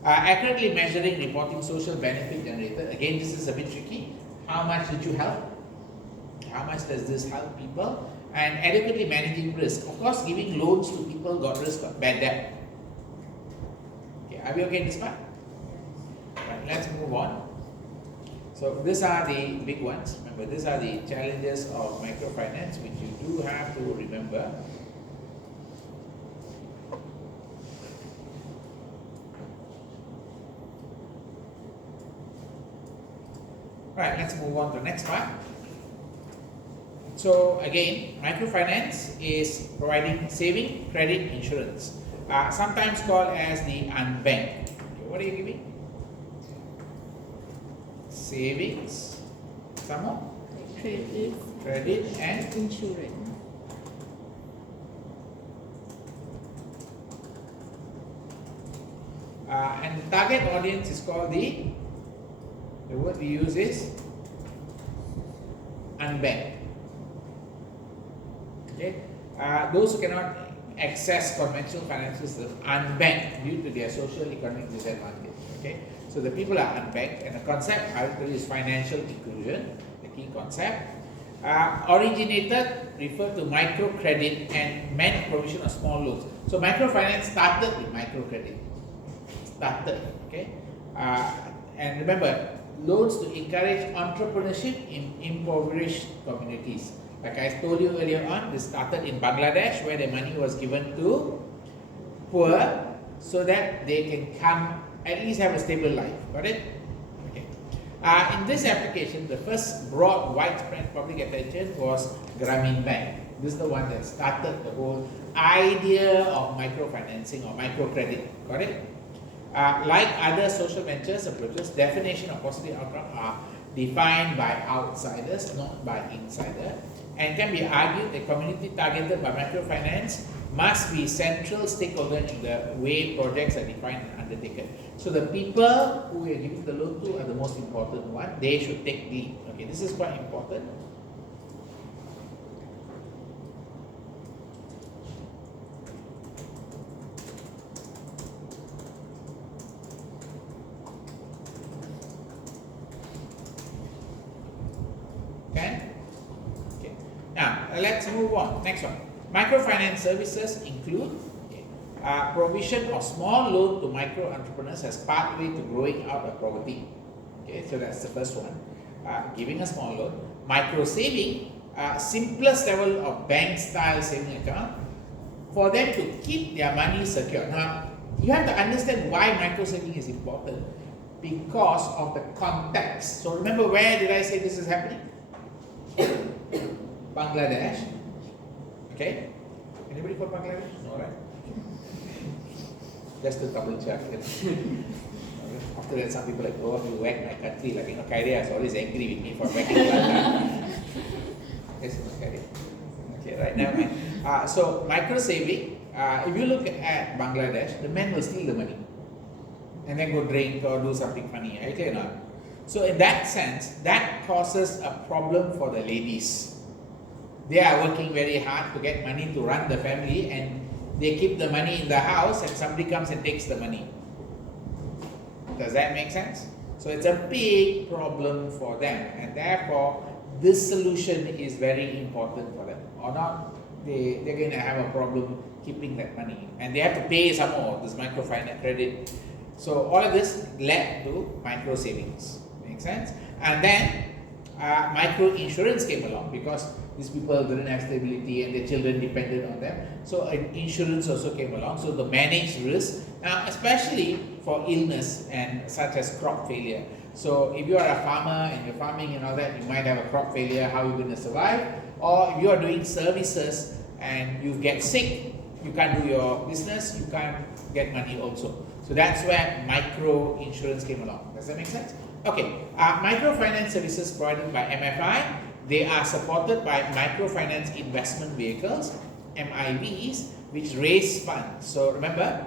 Accurately measuring, reporting social benefit generated. Again, this is a bit tricky. How much did you help? How much does this help people? And adequately managing risk. Of course, giving loans to people got risk of bad debt. Okay, are we okay in this part? Right, let's move on. So these are the big ones. Remember, these are the challenges of microfinance, which you do have to remember. Right, let's move on to the next part. So again, microfinance is providing saving, credit, insurance, sometimes called as the unbanked. Okay, what are you giving? Savings, some more? Credit and insurance. And the target audience is called the word we use is unbanked. Okay, those who cannot access conventional financial systems, unbanked due to their social economic disadvantage. Okay, so the people are unbanked, and the concept I will tell you is financial inclusion, the key concept. Originated refer to microcredit and meant provision of small loans. So microfinance started with microcredit. Okay, and remember, loans to encourage entrepreneurship in impoverished communities. Like I told you earlier on, this started in Bangladesh, where the money was given to poor so that they can come at least have a stable life. Got it? Okay. In this application, the first broad widespread public attention was Grameen Bank. This is the one that started the whole idea of microfinancing or microcredit. Got it? Like other social ventures approaches, definition of positive outcome are defined by outsiders, not by insider, and can be argued that community targeted by microfinance must be central stakeholder in the way projects are defined and undertaken. So the people who we are giving the loan to are the most important one. They should take lead. Okay, this is quite important. Okay. Now let's move on. Next one. Microfinance services include provision of small loan to micro entrepreneurs as pathway to growing out of poverty. Okay, so that's the first one. Giving a small loan. Micro saving, simplest level of bank style saving account for them to keep their money secure. Now you have to understand why micro saving is important, because of the context. So remember, where did I say this is happening? Bangladesh. Okay. Anybody from Bangladesh? No, right? Just to double check. After that, some people like, oh, you whack my country. Like, Khairiyah is always angry with me for whacking Bangladesh. Yes, Khairiyah. Okay, right now. So micro saving. If you look at Bangladesh, the men will steal the money and then go drink or do something funny. Okay, or not? So in that sense, that causes a problem for the ladies. They are working very hard to get money to run the family, and they keep the money in the house and somebody comes and takes the money. Does that make sense? So it's a big problem for them, and therefore this solution is very important for them. Or not, they're going to have a problem keeping that money, and they have to pay some more, this microfinance credit. So all of this led to micro savings. Make sense? And then micro insurance came along, because these people didn't have stability and their children depended on them. So insurance also came along. So the managed risk, now especially for illness and such as crop failure. So if you are a farmer and you're farming and all that, you might have a crop failure. How are you going to survive? Or if you are doing services and you get sick, you can't do your business, you can't get money also. So that's where micro insurance came along. Does that make sense? Okay, microfinance services provided by MFI, they are supported by microfinance investment vehicles, MIVs, which raise funds. So remember,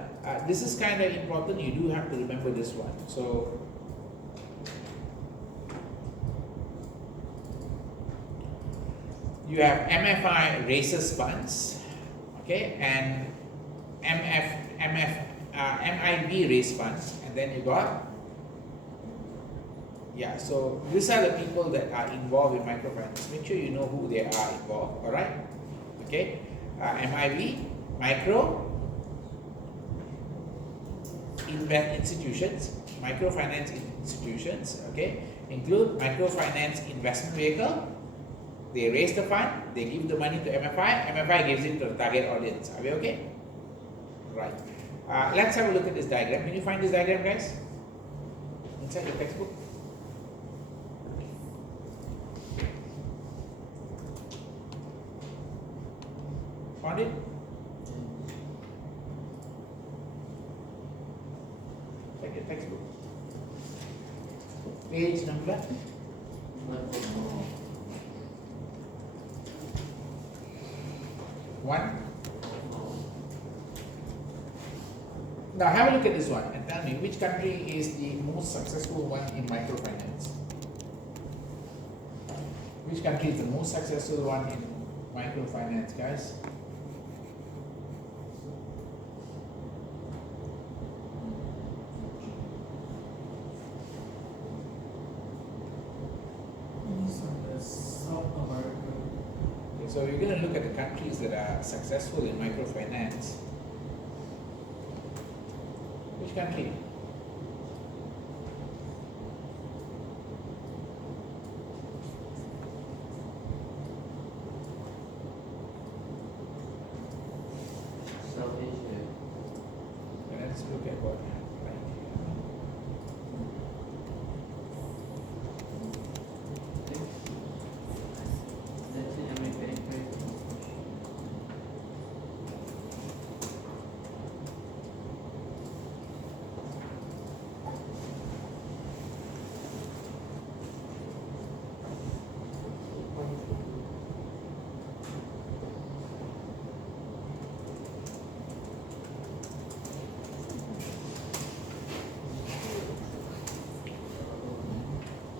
this is kind of important. You do have to remember this one. So you have MFI raises funds, okay, and MIV raise funds, and then you got, yeah, so these are the people that are involved in microfinance. Make sure you know who they are involved, all right? Okay, MIV, micro institutions, microfinance institutions, okay, include microfinance investment vehicle. They raise the fund, they give the money to MFI, MFI gives it to the target audience. Are we okay? Right. Let's have a look at this diagram. Can you find this diagram, guys? Inside your textbook? Found it? Check your textbook. Page number? One. Now have a look at this one and tell me which country is the most successful one in microfinance. Which country is the most successful one in microfinance, guys? South America. Okay, so we're going to look at the countries that are successful in microfinance. Which country? South Asia. Let's look at what right Latin America and Caribbean.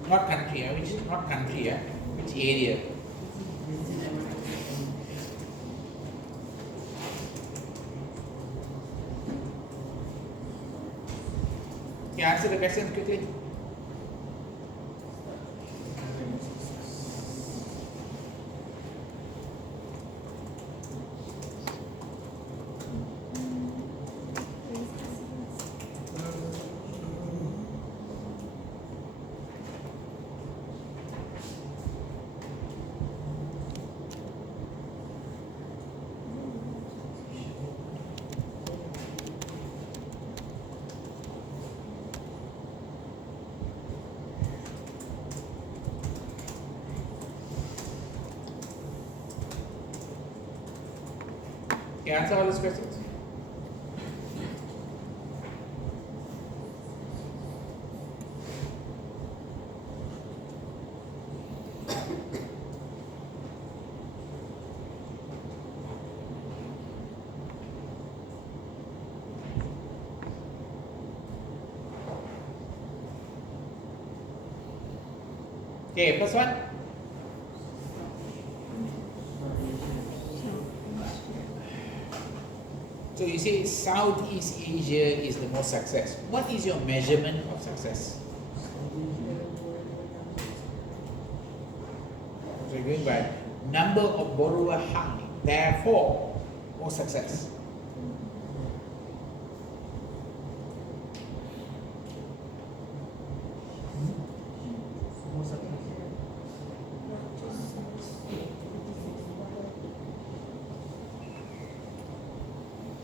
Not country, which is not country, which area? Can you answer the question quickly? Can you answer all these questions? Okay, first one. So you say Southeast Asia is the most success. What is your measurement of success? So you're going by number of borrower high, therefore more success.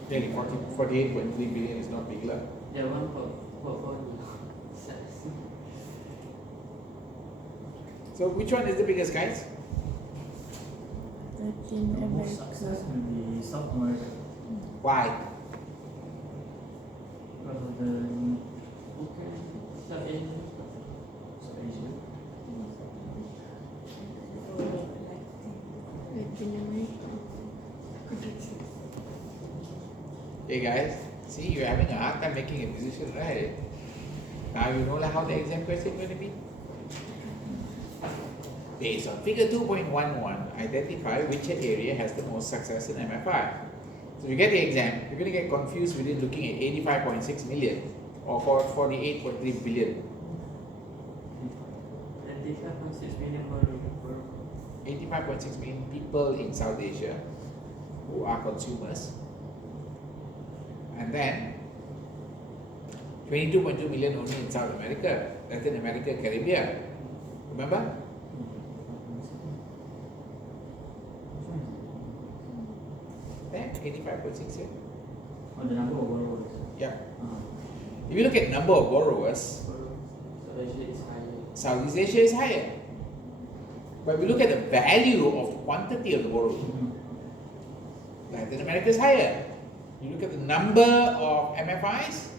Really, 48.3 billion is not big lah. Yeah, one portfolio size. So which one is the biggest, guys? Latin The most success America. will be South America Why? because of the Okay, South Asia. Latin America. Hey guys, see, you're having a hard time making a decision, right? Now you know like how the exam question going to be? Based on figure 2.11, identify which area has the most success in MFI. So you get the exam, you're going to get confused within looking at 85.6 million or 48.3 billion. 95.6 million 85.6 million people in South Asia who are consumers, and then 22.2 million only in South America, Latin America, Caribbean. Remember? Then 85.6 here. Oh, the number of borrowers. Yeah. Ah. If you look at number of borrowers, So actually it's higher. Southeast Asia is higher. But we look at the value of the quantity of the borrowing, Latin America is higher. You look at the number of MFIs,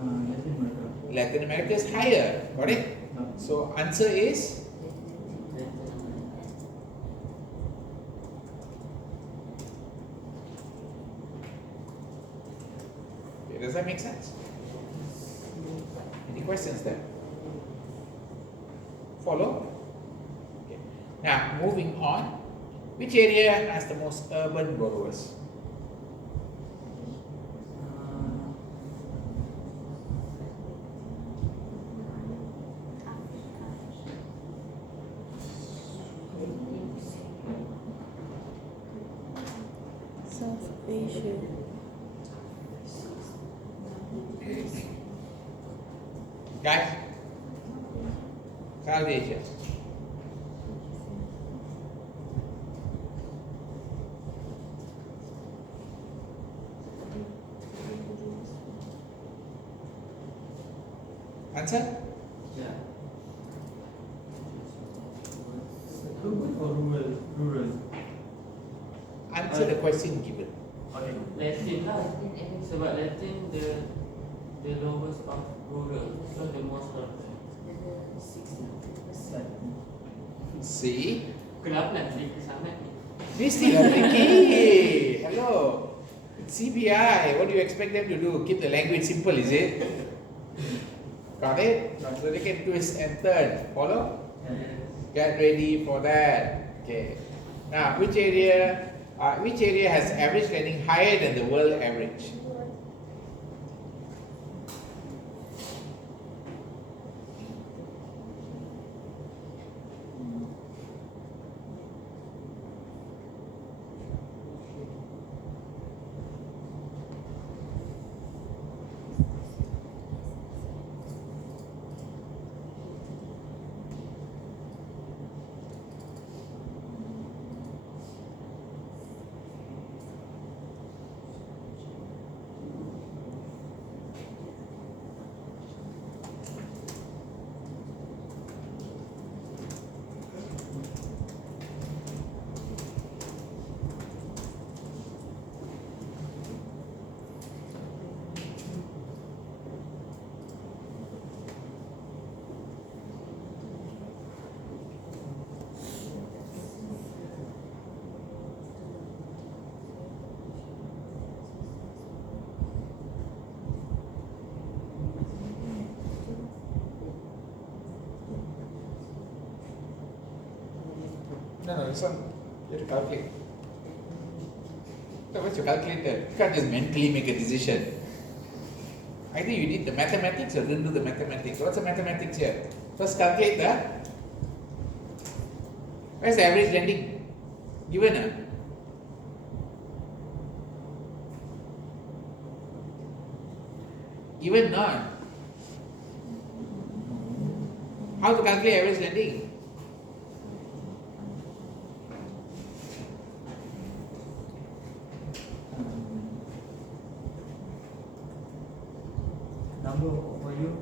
Latin America. Latin America is higher. Got it? No. So answer is okay, does that make sense? Any questions there? Follow? Okay. Now moving on. Which area has the most urban borrowers? South Asia. Guys? South Asia. Answer? Yeah. Urban or rural? Rural. Answer the question given. Okay. Latin lah. Sebab Latin the lowest of rural, so the most urban. See? Kenapa nak tricky sangat ni? This thing are tricky. Hello. CBI, what do you expect them to do? Keep the language simple, is it? Got it? So they can twist and turn. Follow? Get ready for that. Okay. Now, which area has average lending higher than the world average? No, this one, you have to calculate. So what's your calculator? You can't just mentally make a decision. Either you did the mathematics or didn't do the mathematics. What's the mathematics here? First calculate the, where's the average lending? Given Given not. How to calculate average lending? Number of value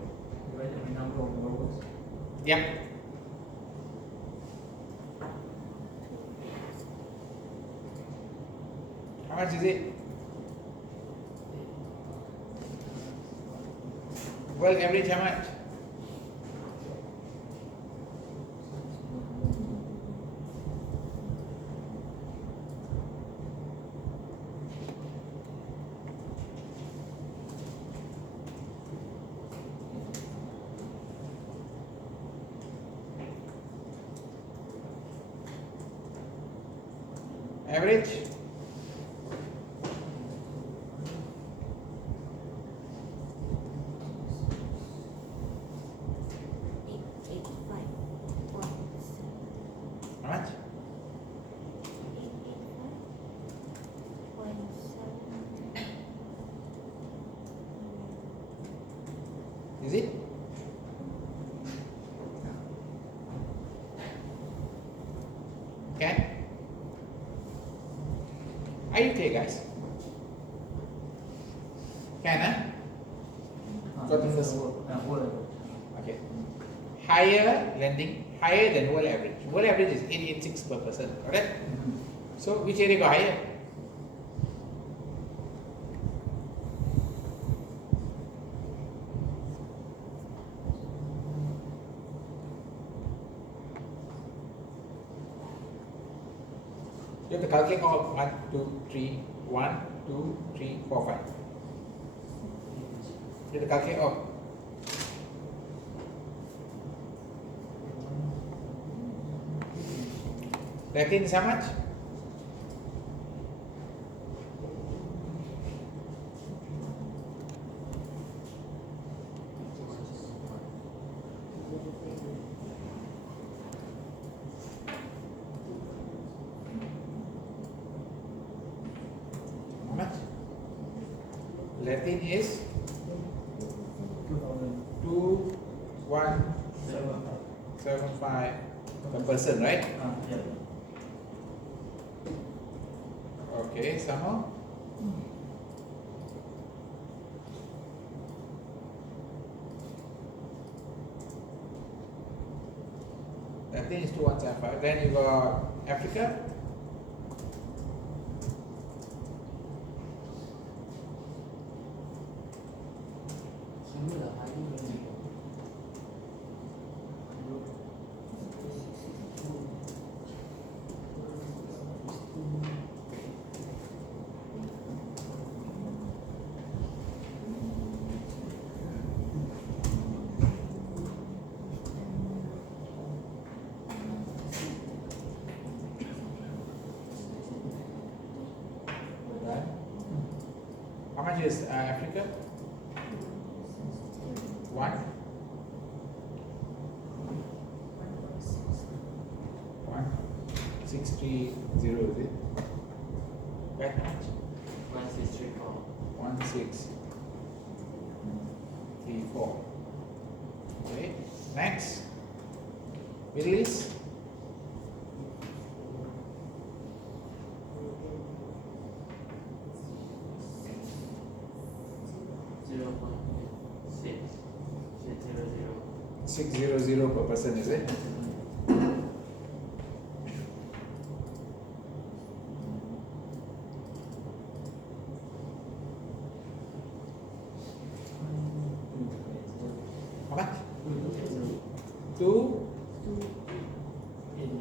divided by number of borrowers. Yeah. How much is it? Well, average how much? Average? How much? Is it? Okay. Are you clear, guys? Can, Got the first Whole. Okay. Higher lending, higher than world average. World average is 886 per person, correct? So which area got higher? You have to calculate all 1, 2, 3, 1, 2, 3, 4, 5. You have to calculate all. Latin is how much? How much? Latin is 2000. 2175 per person, right? Yeah. Okay, some more. Latin is 2175. Then you got Africa. Semua dah high ni. Right. How much is Africa? 1. 1630, is it? Right, how much? 1634. 1634. Okay, next. Middle East. Zero point six 600. 600 per person, is it? How much? 2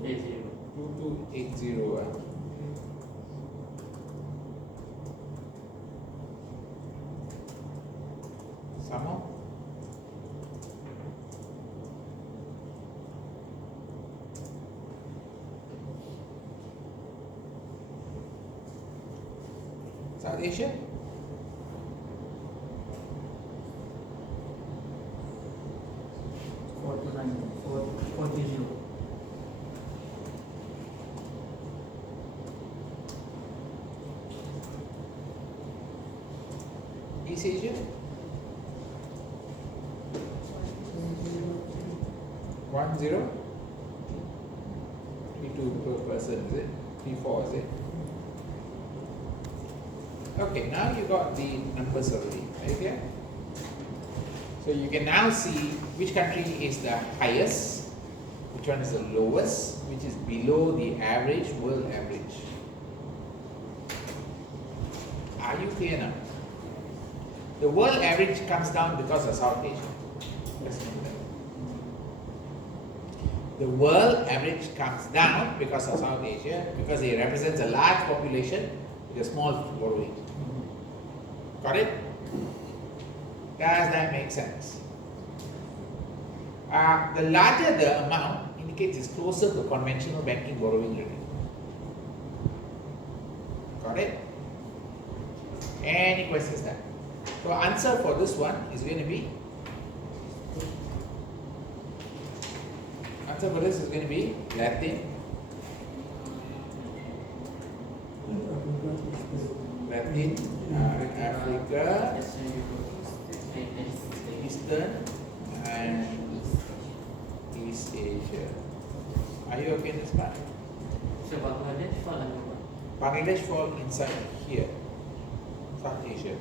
80. 2280. Some more? South Asia? East Asia? 10? 32 per person, is it? 34, is it? Okay, now you got the numbers already, right here. So you can now see which country is the highest, which one is the lowest, which is below the average, world average. Are you clear now? The world average comes down because of South Asia. Let's note that. The world average comes down because of South Asia, because it represents a large population with a small borrowing. Got it? Does that make sense? The larger the amount indicates it's closer to conventional banking borrowing rate. Got it? Any questions there? So answer for this one is going to be, answer for this is going to be Latin, Africa, Eastern and East Asia. Are you okay in this part? So Bangladesh fall under what? Bangladesh fall inside here, South Asia.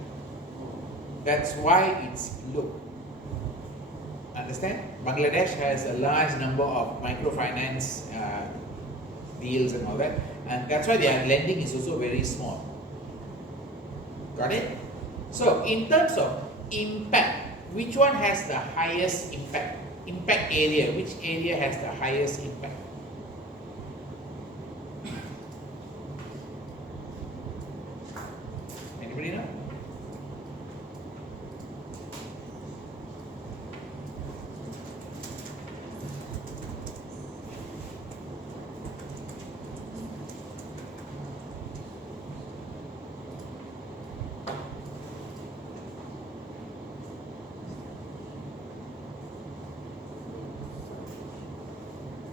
That's why it's look. Understand? Bangladesh has a large number of microfinance deals and all that, and that's why their lending is also very small. Got it? So, in terms of impact, which one has the highest impact? Impact area, which area has the highest impact? Anybody know?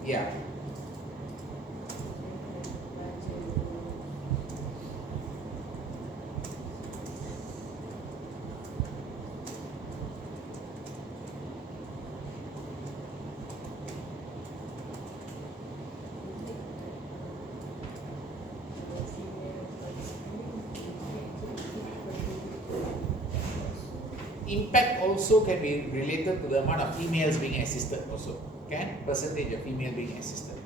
Yeah. Impact also can be related to the amount of females being assisted also. Can? Percentage of female being assisted.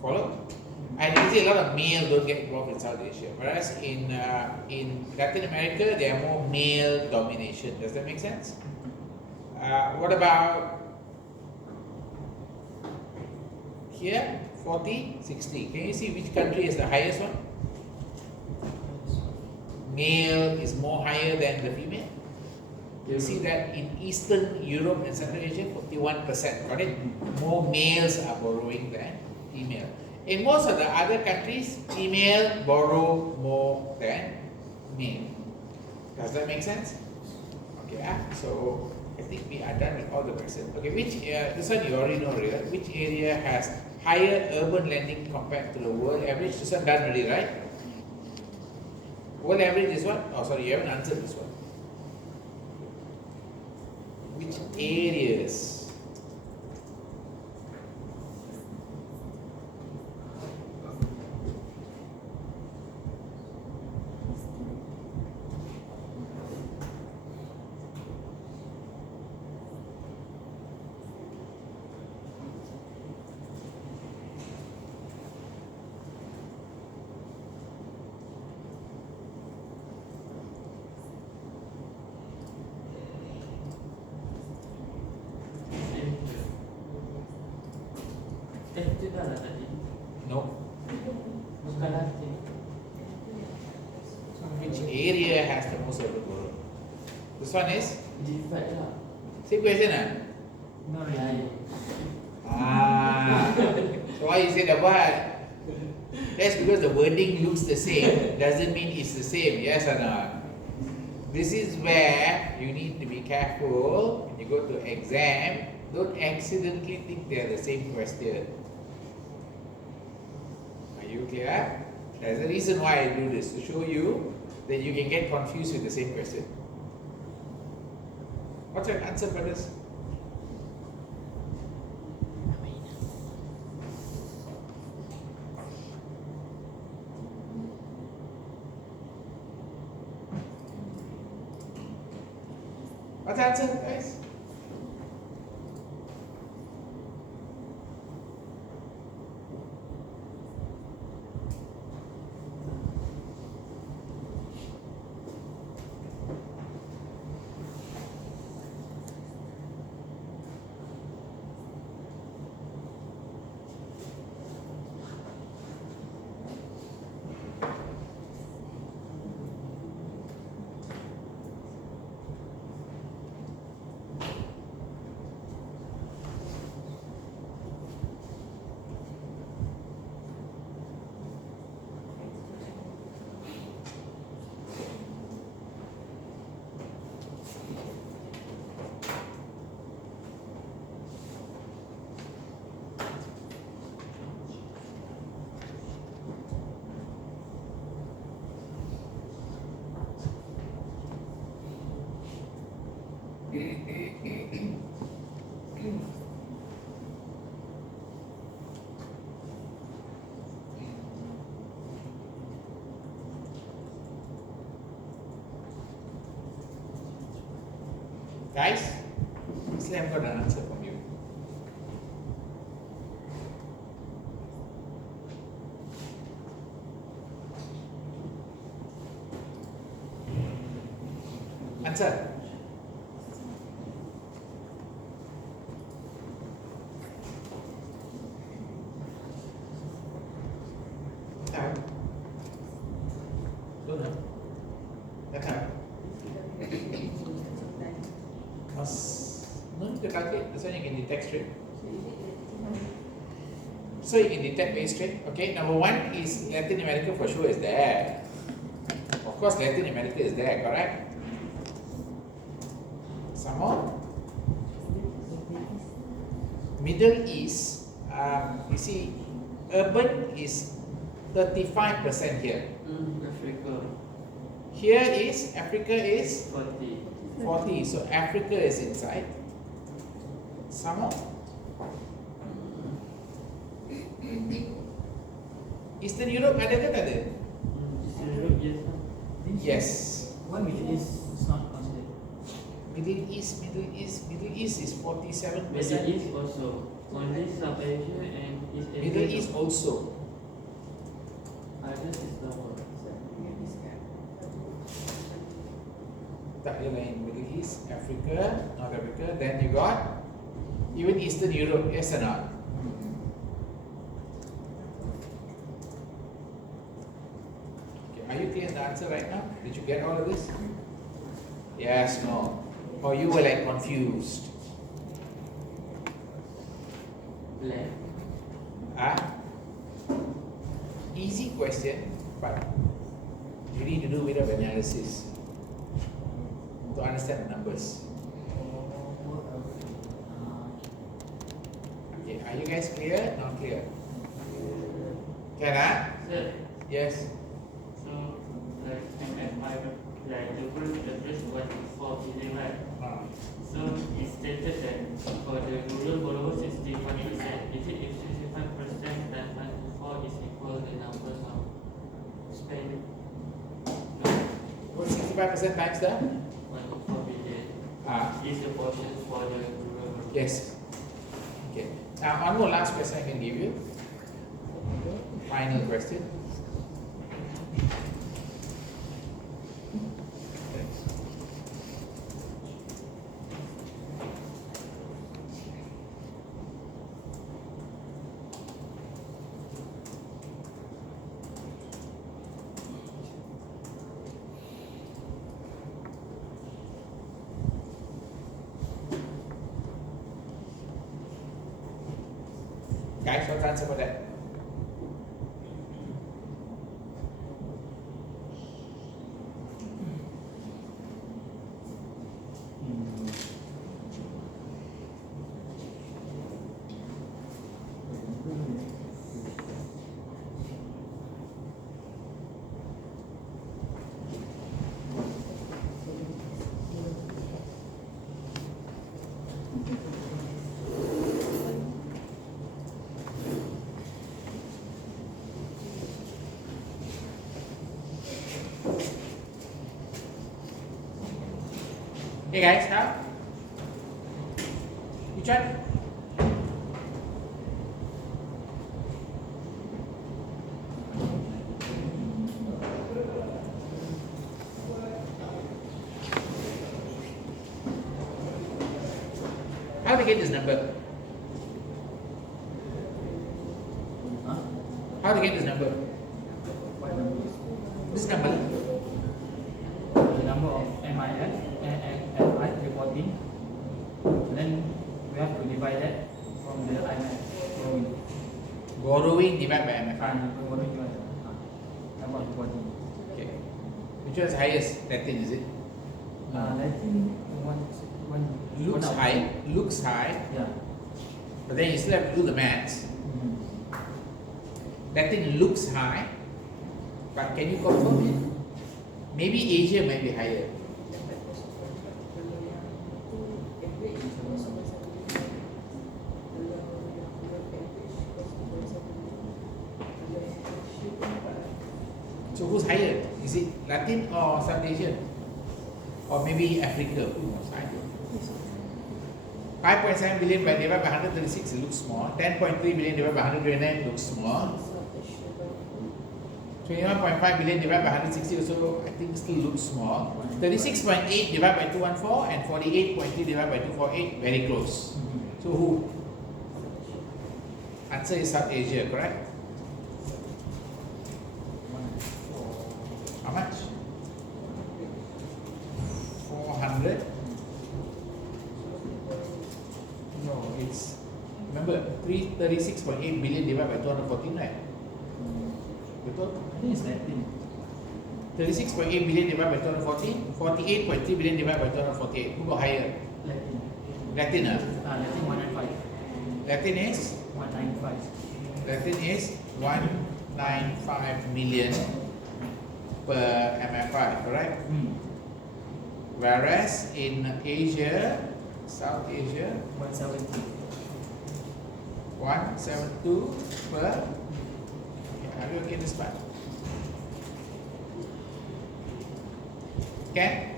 Follow? And you see a lot of male don't get involved in South Asia. Whereas in Latin America, there are more male domination. Does that make sense? What about here? 40, 60. Can you see which country is the highest one? Male is more higher than the female. You see that in Eastern Europe and Central Asia, 41%. Got it? More males are borrowing than female. In most of the other countries, female borrow more than male. Does that make sense? Okay, so I think we are done with all the questions. Okay, which this one you already know, right? Which area has higher urban lending compared to the world average? This one done already, right? World average is what? Oh, sorry, you haven't answered this one. Which areas? Itu dah lah tadi. No. Bukan Latin. Which area has the most urban borrow? This one is? Divide lah. Same question, No, Lain. So why you say the what? That's because the wording looks the same, doesn't mean it's the same, yes or not? This is where you need to be careful when you go to exam. Don't accidentally think they are the same question. Are you clear? There's a reason why I do this, to show you that you can get confused with the same question. What's your answer for this? What's the answer, guys? Guys, still haven't got an answer from you. Answer. Sao? Don't know. That's how. No need to calculate. This one you can detect straight. So you can detect very straight. Okay, number one is Latin America for sure is there. Of course, Latin America is there, correct? Some more. Middle East, you see, urban is 35% here. Africa. Here is, Africa is 40. 40, so Africa is inside. Some more. Eastern Europe ada ke tak ada? Eastern Europe, yes. Yes. One Middle East is not considered. Middle East is 47%. Middle East also. Only South Asia and East Asia. Middle East also. Others is lower. Tak ada lain. Middle East, Africa, North Africa. Then you got even Eastern Europe, yes or not? Okay, are you clear in the answer right now? Did you get all of this? Yes, no. Or you were like confused? Black. Ah? Easy question, but you need to do a bit of analysis to understand the numbers. Okay, are you guys clear? Not clear? Can I? Sir, Yes. so like MFI, like the world address 1.4 billion, right? So it stated that for the rural borrowers 65%. Is it if 65% then 1.4 is equal the numbers of spend? No, What 65% times the? 1.4 billion is the portion for the rural borrowers. Yes. Okay. Now, one more last question I can give you. Final question. Guys, what's the answer for that? Hey guys, how? Which one? How do we get this number? Huh? How do we get this number? What number is? This number? The number of MIF and FI reporting. And then we have to divide that from the IMF borrowing. Borrowing divided by MFI. Borrowing divided by reporting. Okay. Which one is highest? Latin, is it? I think one Looks out. high. Looks high. Yeah. But then you still have to do the maths. Mm-hmm. Latin looks high. But can you confirm it? Maybe Asia might be higher. So who's higher? Is it Latin or South Asian? Or maybe Africa? Who knows? I don't know. 5.7 billion by divided by 136, it looks small. 10.3 billion divided by 129 looks small. 21.5 billion divided by 160 also, I think still looks small. 36.8 divided by 214 and 48.3 divided by 248, very close. So who? Answer is South Asia, correct? How much? 400? No, it's, remember, 336.8 billion divided by 214, right? Betul? I think it's Latin. 36.8 billion divided by 214, 48.3 billion divided by 248. Who got higher? Latin. Latin, Latin 195. Latin is? 195. Latin is 195 million per MFI, correct? Whereas in Asia, South Asia, 170. 172 per. Okay, are you okay this part? Okay?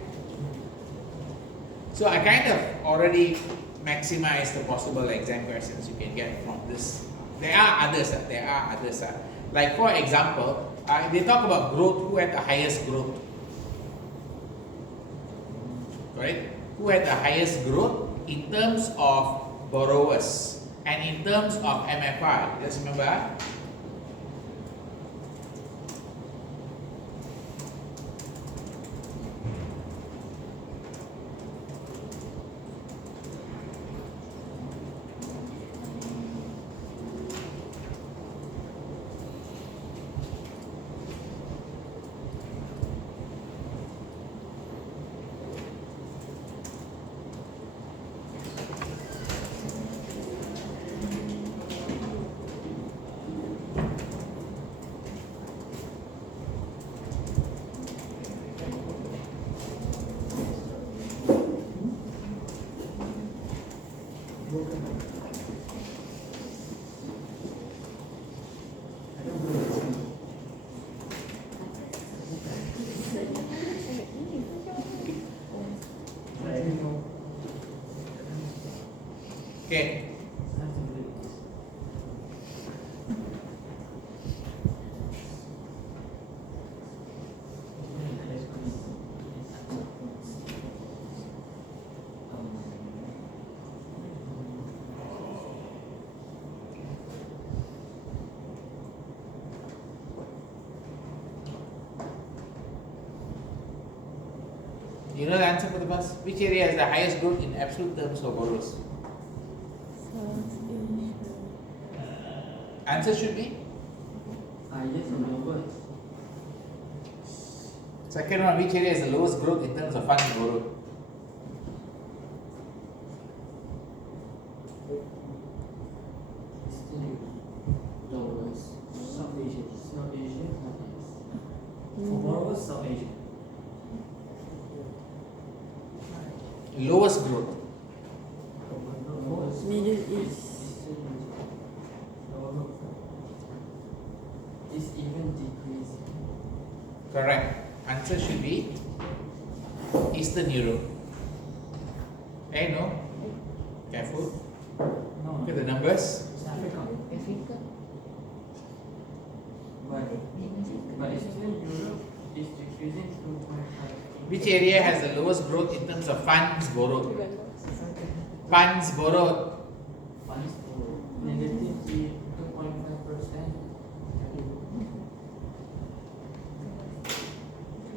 So I kind of already maximized the possible exam questions you can get from this. There are others. Like for example, they talk about growth. Who had the highest growth? Right? Who had the highest growth in terms of borrowers and in terms of MFI? Just remember. Okay. You know the answer for the bus? Which area has the highest growth in absolute terms for borrowers? South Asia. Answer should be? Yes or no? Second one, which area has the lowest growth in terms of funds borrowed? South Asia. South Asia. For borrowers, South Asia. Lowest growth. Middle East. Is even decreasing. Correct. Answer should be Eastern Europe. Okay, no? Careful. No. Look at the numbers. It's Africa. Africa. But Eastern Europe is decreasing 2.5. Which area has the lowest growth in terms of funds borrowed? Funds borrowed. Funds for negative 2.5%.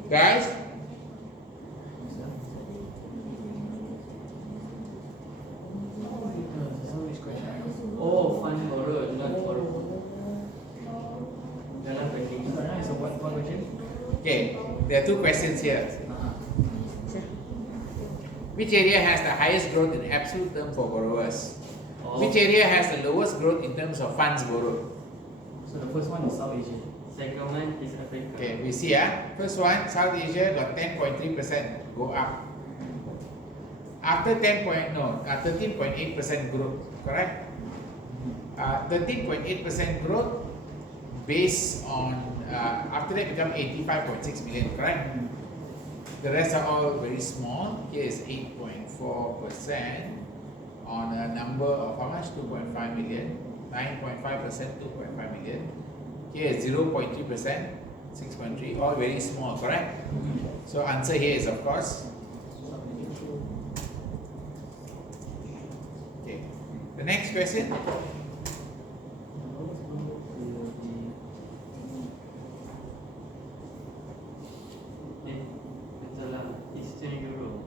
Guys, Oh, fund borrowed, not borrowed. Dalam banking. So what question? okay, there are two questions here. Which area has the highest growth in absolute term for borrowers? Which area has the lowest growth in terms of funds borrowed? So the first one is South Asia. Second one is Africa. Okay, we see first one, South Asia got 10.3% go up. After 13.8% growth, correct? 13.8% growth based on after that become 85.6 million, correct? The rest are all very small. Here is 8.4% on a number of how much? 2.5 million. 9.5%, 2.5 million. Here is 0.3%, 6.3, all very small, correct? So answer here is of course. Okay. The next question. Eastern Europe.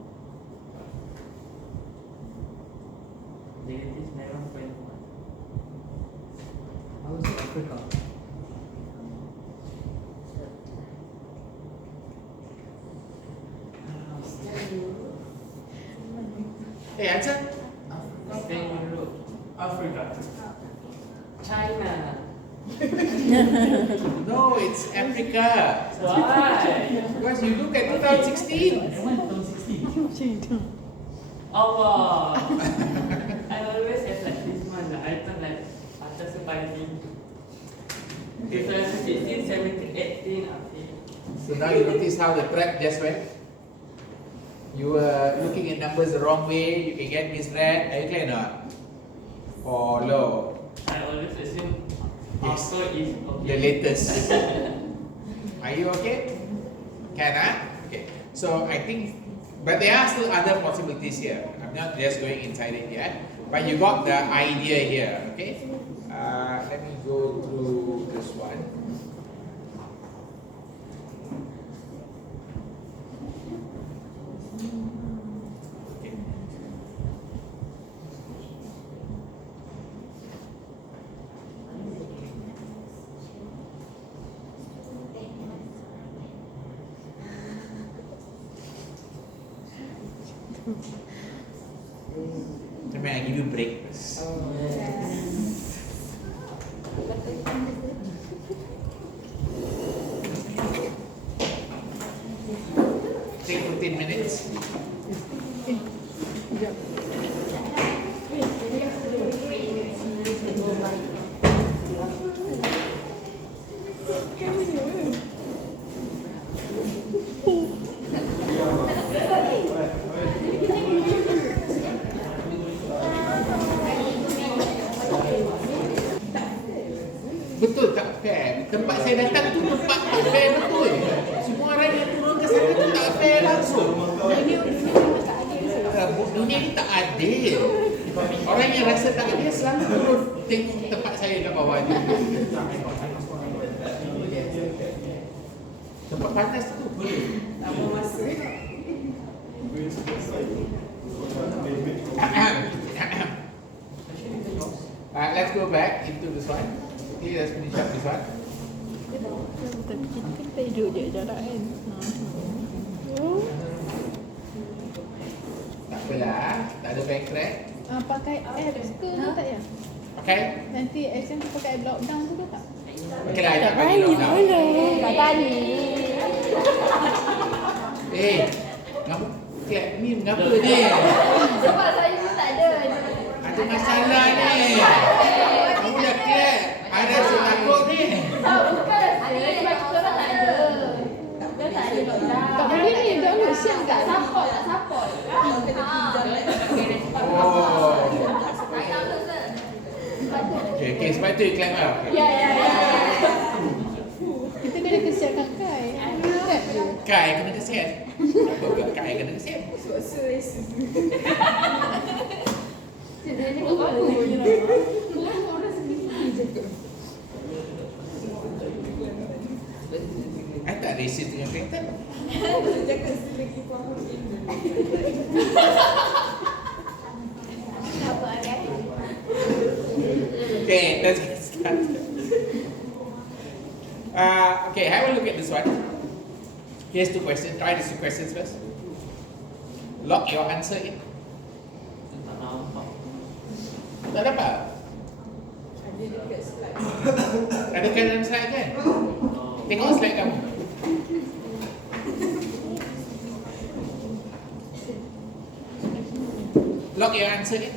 Negative 9.1. I would say Africa. Hey, answer. Eastern Europe. Africa. China. No, it's Africa. Why? Because you look at 2016. That one 2016. Allah. I always have like this one. I thought like after surviving 2016, 17, 18, okay. So now you notice how the track just went. You were looking at numbers the wrong way. You can get misread. Are you clear or not? Follow. I always assume Yes. auto is okay. The latest. Are you okay? Can Okay. So I think, but there are still other possibilities here. I'm not just going inside it yet. But you got the idea here. Okay. Let me go through this one. Okay. Let me give you a break first. Take 15 minutes. Betul tak fair? Tempat saya datang tu tempat tak fair betul. Semua orang yang turun ke sana tu tak fair langsung. Dunia ni tak adil. Orang yang rasa tak adil selalu turun tengok tempat saya kat bawah ni. Tempat panas tu. Let's go back into this one. Okay, let's finish up this one. Tapi kita kan tak duduk je jarak kan. Tak apalah, tak ada backtrack. Pakai apps ke tak ya? Okay? Nanti exam tu pakai lockdown tu ke tak? Okay lah, I tak bagi lockdown. Tak tadi. Kamu clap ni mengapa ni? Sebab saya pun tak ada. Ada masalah ni. Kamu dah clap. Ada rasa takut ni. Bukan. Sebab kita orang tak ada. Kita tak ada lockdown. Tak boleh ni, download siap tak? Support. Oh. Okay, sebab tu you clap lah. Ya. Kita kena kesiapkan Kai. Clap je. Kai kena kesian. Apa pula Kai kena kesian? Dia ni kau baru je lah. Orang sendiri je ke? I tak racist dengan kereta. Cakap selagi faham apa ada? Okay, let's get started. Okay, have a look at this one. Here's two questions. Try these two questions first. Lock your answer in. Tak nampak. Tak dapat? Ada dekat slide. Ada kan dalam slide kan? Tengok slide kamu. Lock your answer in.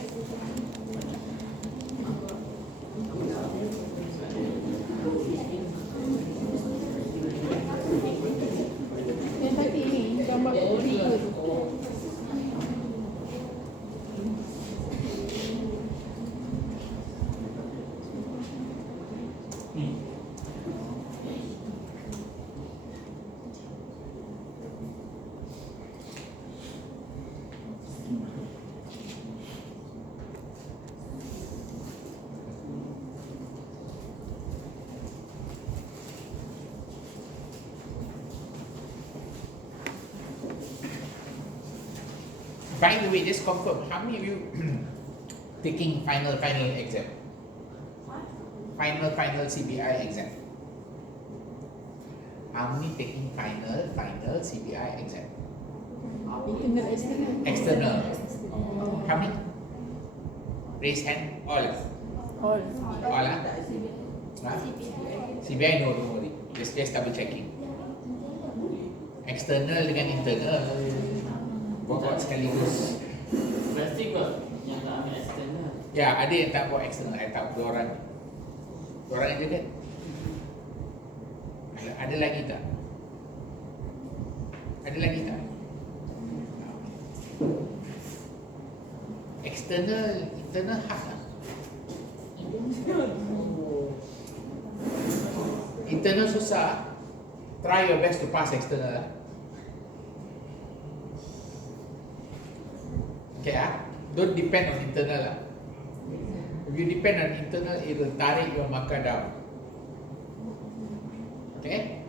Yang tadi ni gambar By the way, just confirm, how many of you taking final exam? Final CBI exam. How many taking final CBI exam? Internal, external. External. How many? Raise hand. All. All. All lah. Huh? CBI no, don't worry. Just double checking. External dengan internal. Buat sekaligus. Pasti kot yang tak ambil external. Ya, ada yang tak buat external. I tahu dua orang. Dua orang aja kan? Ada lagi tak? Ada lagi tak? External, internal hard lah. Internal susah. Try your best to pass external lah. Okay ah, don't depend on internal lah. If you depend on internal, it will tarik your marker down. Okay?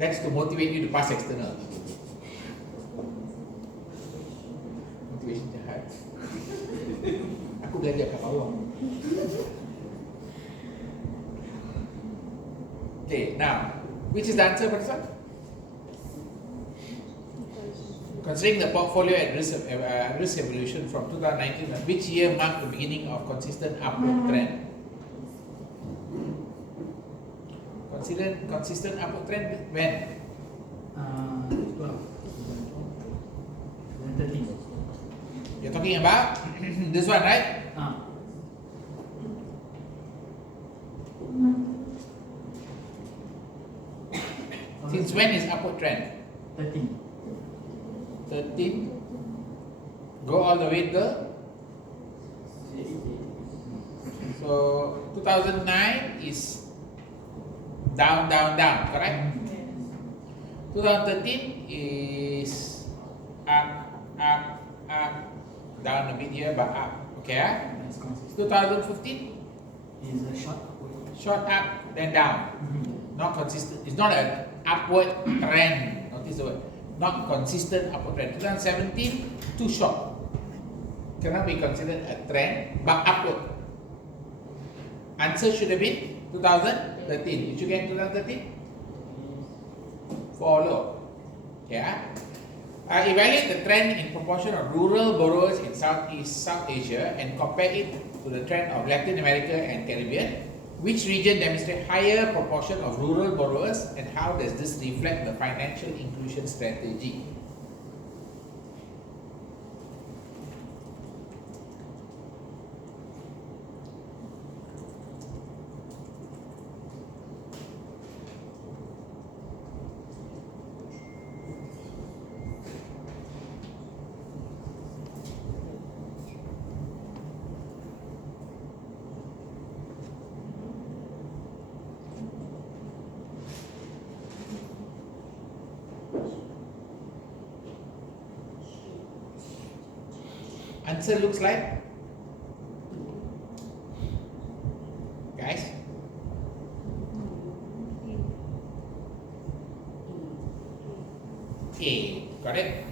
That's to motivate you to pass external. Motivation jahat. Aku belajar kat bawah. Okay, now, which is the answer for this one? Considering the portfolio at risk evolution from 2019, which year marked the beginning of consistent upward trend? Consistent upward trend when? 2013. You're talking about this one, right? Since when is upward trend? 13. 13. Go all the way to. So 2009 is down, correct? 2013 is up, down a bit here, but up. Okay, That's consistent. 2015 Is a short upward. short up, then down. Not consistent. It's not an upward trend. Notice the word. Not consistent upward trend. 2017 too short. Cannot be considered a trend, but upward. Answer should have been 2013. Did you get 2013? Follow. Yeah. Evaluate the trend in proportion of rural borrowers in South Asia and compare it to the trend of Latin America and Caribbean. Which region demonstrate higher proportion of rural borrowers, and how does this reflect the financial inclusion strategy? Answer looks like, guys, A. Got it?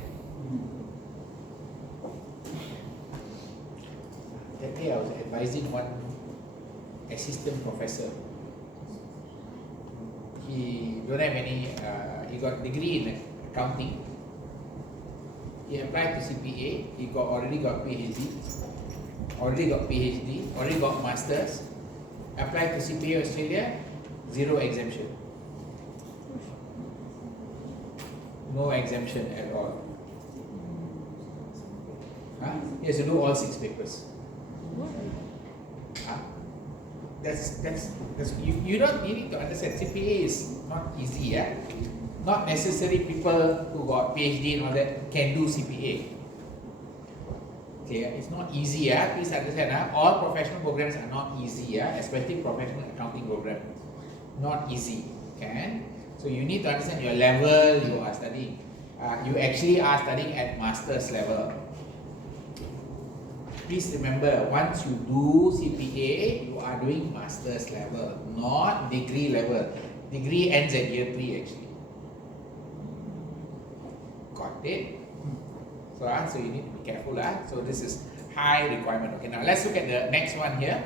That day I was advising one assistant professor. He don't have any. He got degree in accounting. He applied to CPA, he already got PhD, already got masters, applied to CPA Australia, 0 exemption. No exemption at all. He has to do all 6 papers. That's you need to understand, CPA is not easy, yeah. Not necessary people who got PhD and all that can do CPA. Okay, it's not easy, please understand. All professional programs are not easy, especially professional accounting program. Not easy. Okay? So you need to understand your level you are studying. You actually are studying at master's level. Please remember, once you do CPA, you are doing master's level, not degree level. Degree ends at year 3 actually. Got it? So you need to be careful. So this is high requirement. Okay, now let's look at the next one here.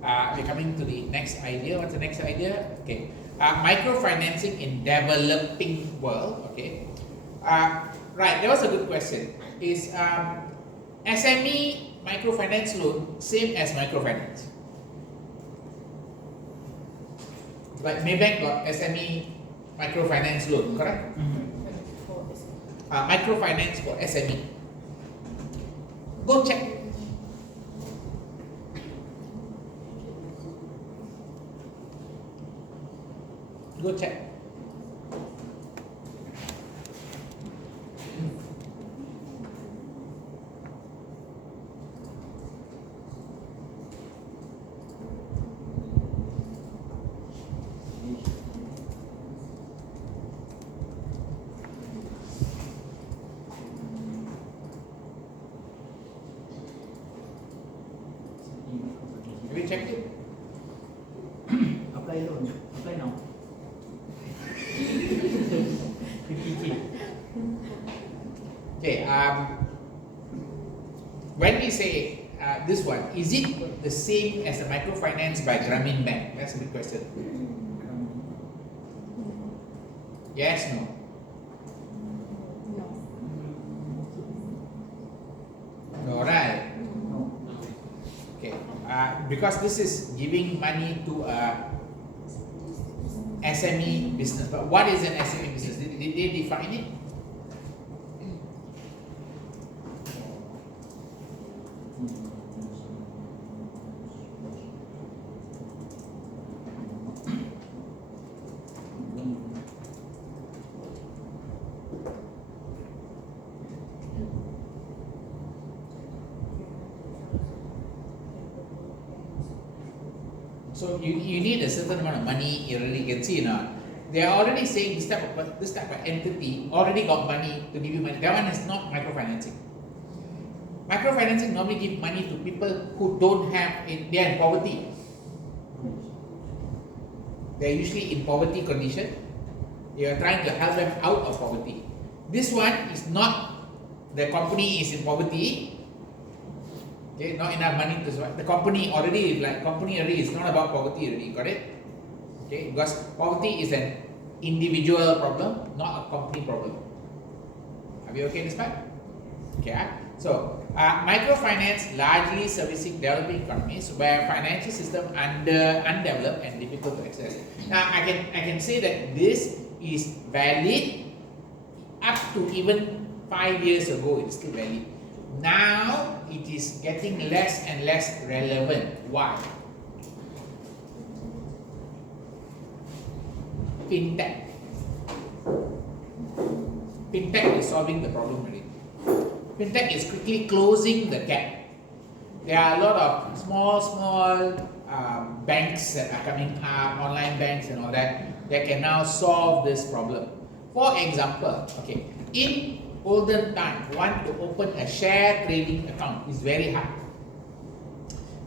We're coming to the next idea. What's the next idea? Okay, microfinancing in developing world. Okay, right. That was a good question. Is SME microfinance loan same as microfinance? Like Maybank got SME microfinance loan, correct? Microfinance for SME. Go check. Go check. Have you checked it? Apply loan. Apply now. 50K. Okay. When we say this one, is it the same as the microfinance by Grameen Bank? That's a good question. Yes, no. No, right? No. Okay. Because this is giving money to a SME business. But what is an SME business? Did they define it? So you need a certain amount of money. You already can see now. They are already saying this type of entity already got money to give you money. That one is not microfinancing. Microfinancing normally give money to people who don't have, they are in poverty. They are usually in poverty condition. You are trying to help them out of poverty. This one is not, the company is in poverty. Okay, not enough money to survive. The company already is not about poverty already, got it? Okay, because poverty is an individual problem, not a company problem. Are we okay this part? Okay, so microfinance largely servicing developing economies where financial system undeveloped and difficult to access. Now I can say that this is valid up to even 5 years ago. It's still valid. Now it is getting less and less relevant. Why? Fintech. Fintech is solving the problem already. Fintech is quickly closing the gap. There are a lot of small banks that are coming up, online banks and all that can now solve this problem. For example, okay, in olden time, want to open a share trading account is very hard.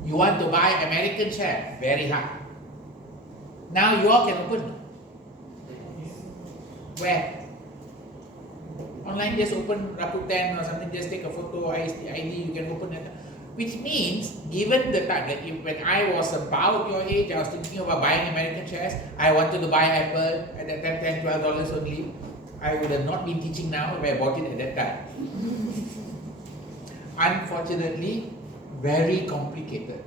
You want to buy American share, very hard. Now you all can open. Where? Online, just open Rakuten or something, just take a photo, ID, you can open it. Which means, given the time that when I was about your age, I was thinking about buying American shares, I wanted to buy Apple at that time, $10, $12 only. I would have not been teaching now if I bought it at that time. Unfortunately, very complicated.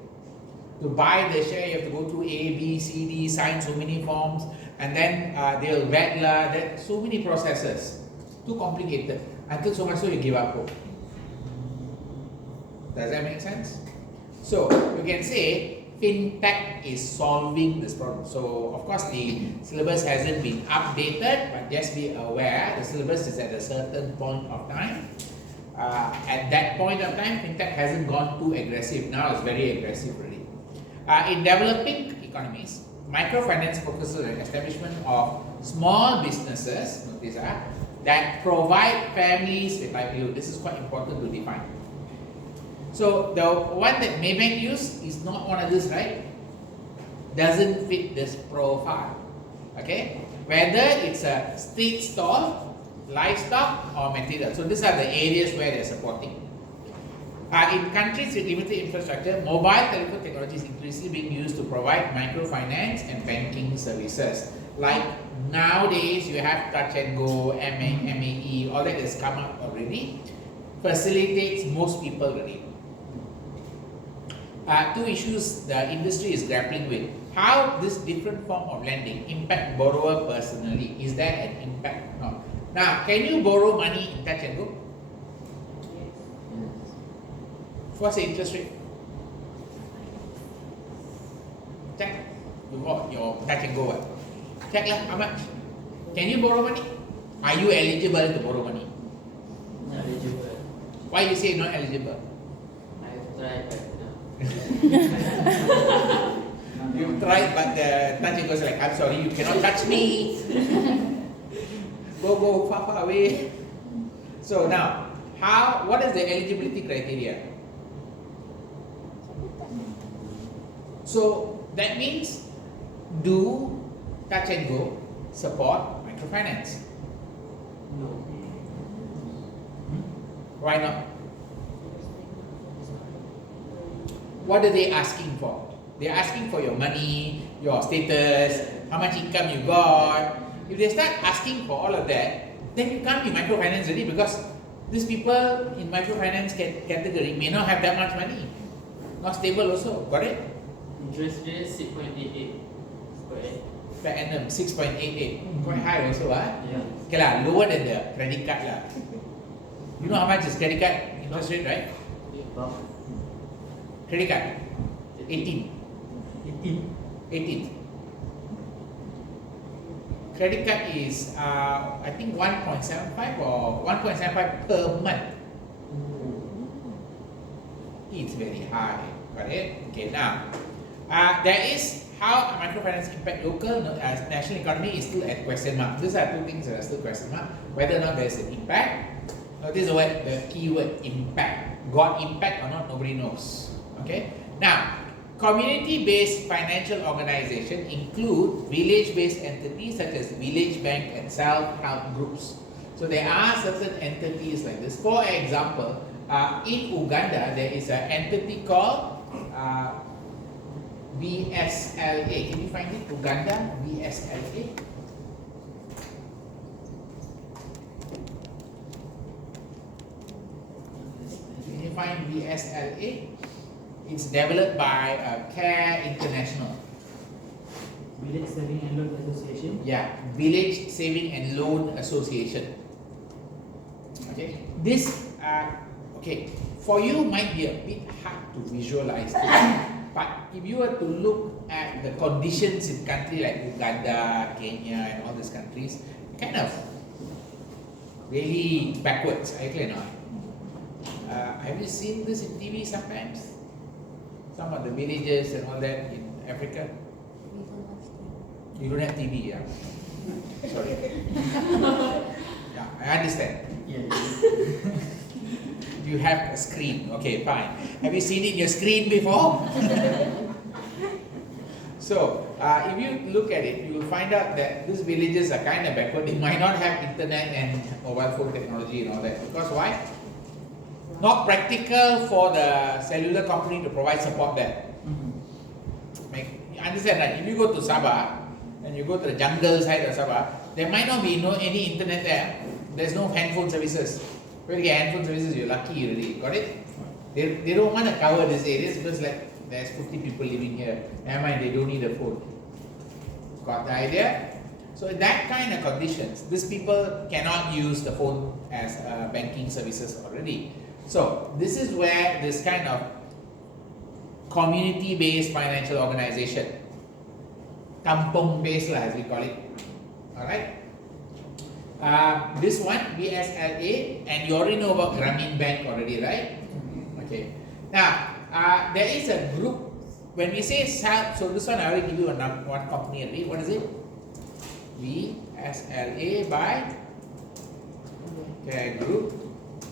To buy the share, you have to go through A, B, C, D, sign so many forms, and then they'll vet there so many processes. Too complicated. Until so much so you give up hope. Does that make sense? So you can say fintech is solving this problem. So of course the syllabus hasn't been updated, but just be aware the syllabus is at a certain point of time. At that point of time, fintech hasn't gone too aggressive. Now it's very aggressive already. In developing economies, microfinance focuses on the establishment of small businesses, notice that provide families with livelihood. This is quite important to define. So the one that Maybank use is not one of this, right? Doesn't fit this profile. Okay? Whether it's a street stall livestock or material. So these are the areas where they are supporting. In countries with limited infrastructure, mobile telephone technology is increasingly being used to provide microfinance and banking services. Like nowadays, you have touch and go, MAE, all that has come up already. Facilitates most people already. Two issues the industry is grappling with. How this different form of lending impact borrower personally? Is there an impact or not? Now, can you borrow money in touch and go? What's the interest rate? Check. You got your touch and go. Check lah, how much? Can you borrow money? Are you eligible to borrow money? Not eligible. Why you say not eligible? I have tried, but no. You tried, but the touch and go is like, I'm sorry, you cannot touch me. Go far away. So now, what is the eligibility criteria? So that means, do touch and go support microfinance? No. Why not? What are they asking for? They're asking for your money, your status, how much income you got. If they start asking for all of that, then you can't be microfinance already, because these people in microfinance category may not have that much money. Not stable also, got it? Interest rate 6.88 Per annum, 6.88. Quite high also, Yeah. Okay lah, lower than the credit card lah. You know how much is credit card interest rate, right? Credit card, 18. 18. Credit card is, I think 1.75 or 1.75 per month. It's very high, got it? Okay, now, there is how microfinance impact local national economy is still at question mark. These are two things that are still question mark. Whether or not there is an impact. Notice the keyword impact. Got impact or not, nobody knows. Okay. Now, community-based financial organization include village-based entities such as village bank and self-help groups. So there are certain entities like this. For example, in Uganda, there is an entity called BSLA. Can you find it? Uganda, BSLA. Can you find BSLA? It's developed by Care International. Village Saving and Loan Association. Yeah, Village Saving and Loan Association. Okay, this okay, for you might be a bit hard to visualize this, but if you were to look at the conditions in countries like Uganda, Kenya, and all these countries, kind of really backwards. Actually, not. Have you seen this in TV sometimes? Some of the villages and all that in Africa. You don't have TV, yeah? Sorry. Yeah, I understand. Yeah. You have a screen. Okay, fine. Have you seen it in your screen before? So, if you look at it, you will find out that these villages are kind of backward. They might not have internet and mobile phone technology and all that. Because why? Not practical for the cellular company to provide support there. You understand, right? If you go to Sabah and you go to the jungle side of Sabah, there might not be any internet there. There's no handphone services. When you get handphone services, you're lucky already. Got it? They don't want to cover these areas because like there's 50 people living here. Never mind, they don't need a phone. Got the idea? So in that kind of conditions, these people cannot use the phone as banking services already. So this is where this kind of community-based financial organization, kampong-based as we call it, alright? This one, BSLA, and you already know about Grameen Bank already, right? Okay. Now, there is a group, when we say self, so this one I already give you one company already. What is it? BSLA by group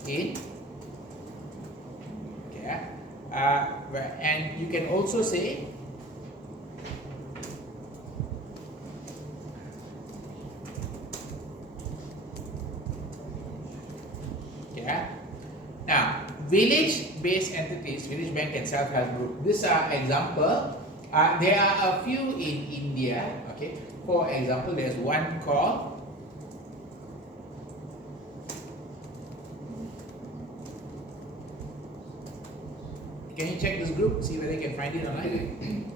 in. Okay. And you can also say Village-based entities, village bank and self-help group. These are example. There are a few in India. Okay. For example, there's one called Can you check this group? See whether you can find it online.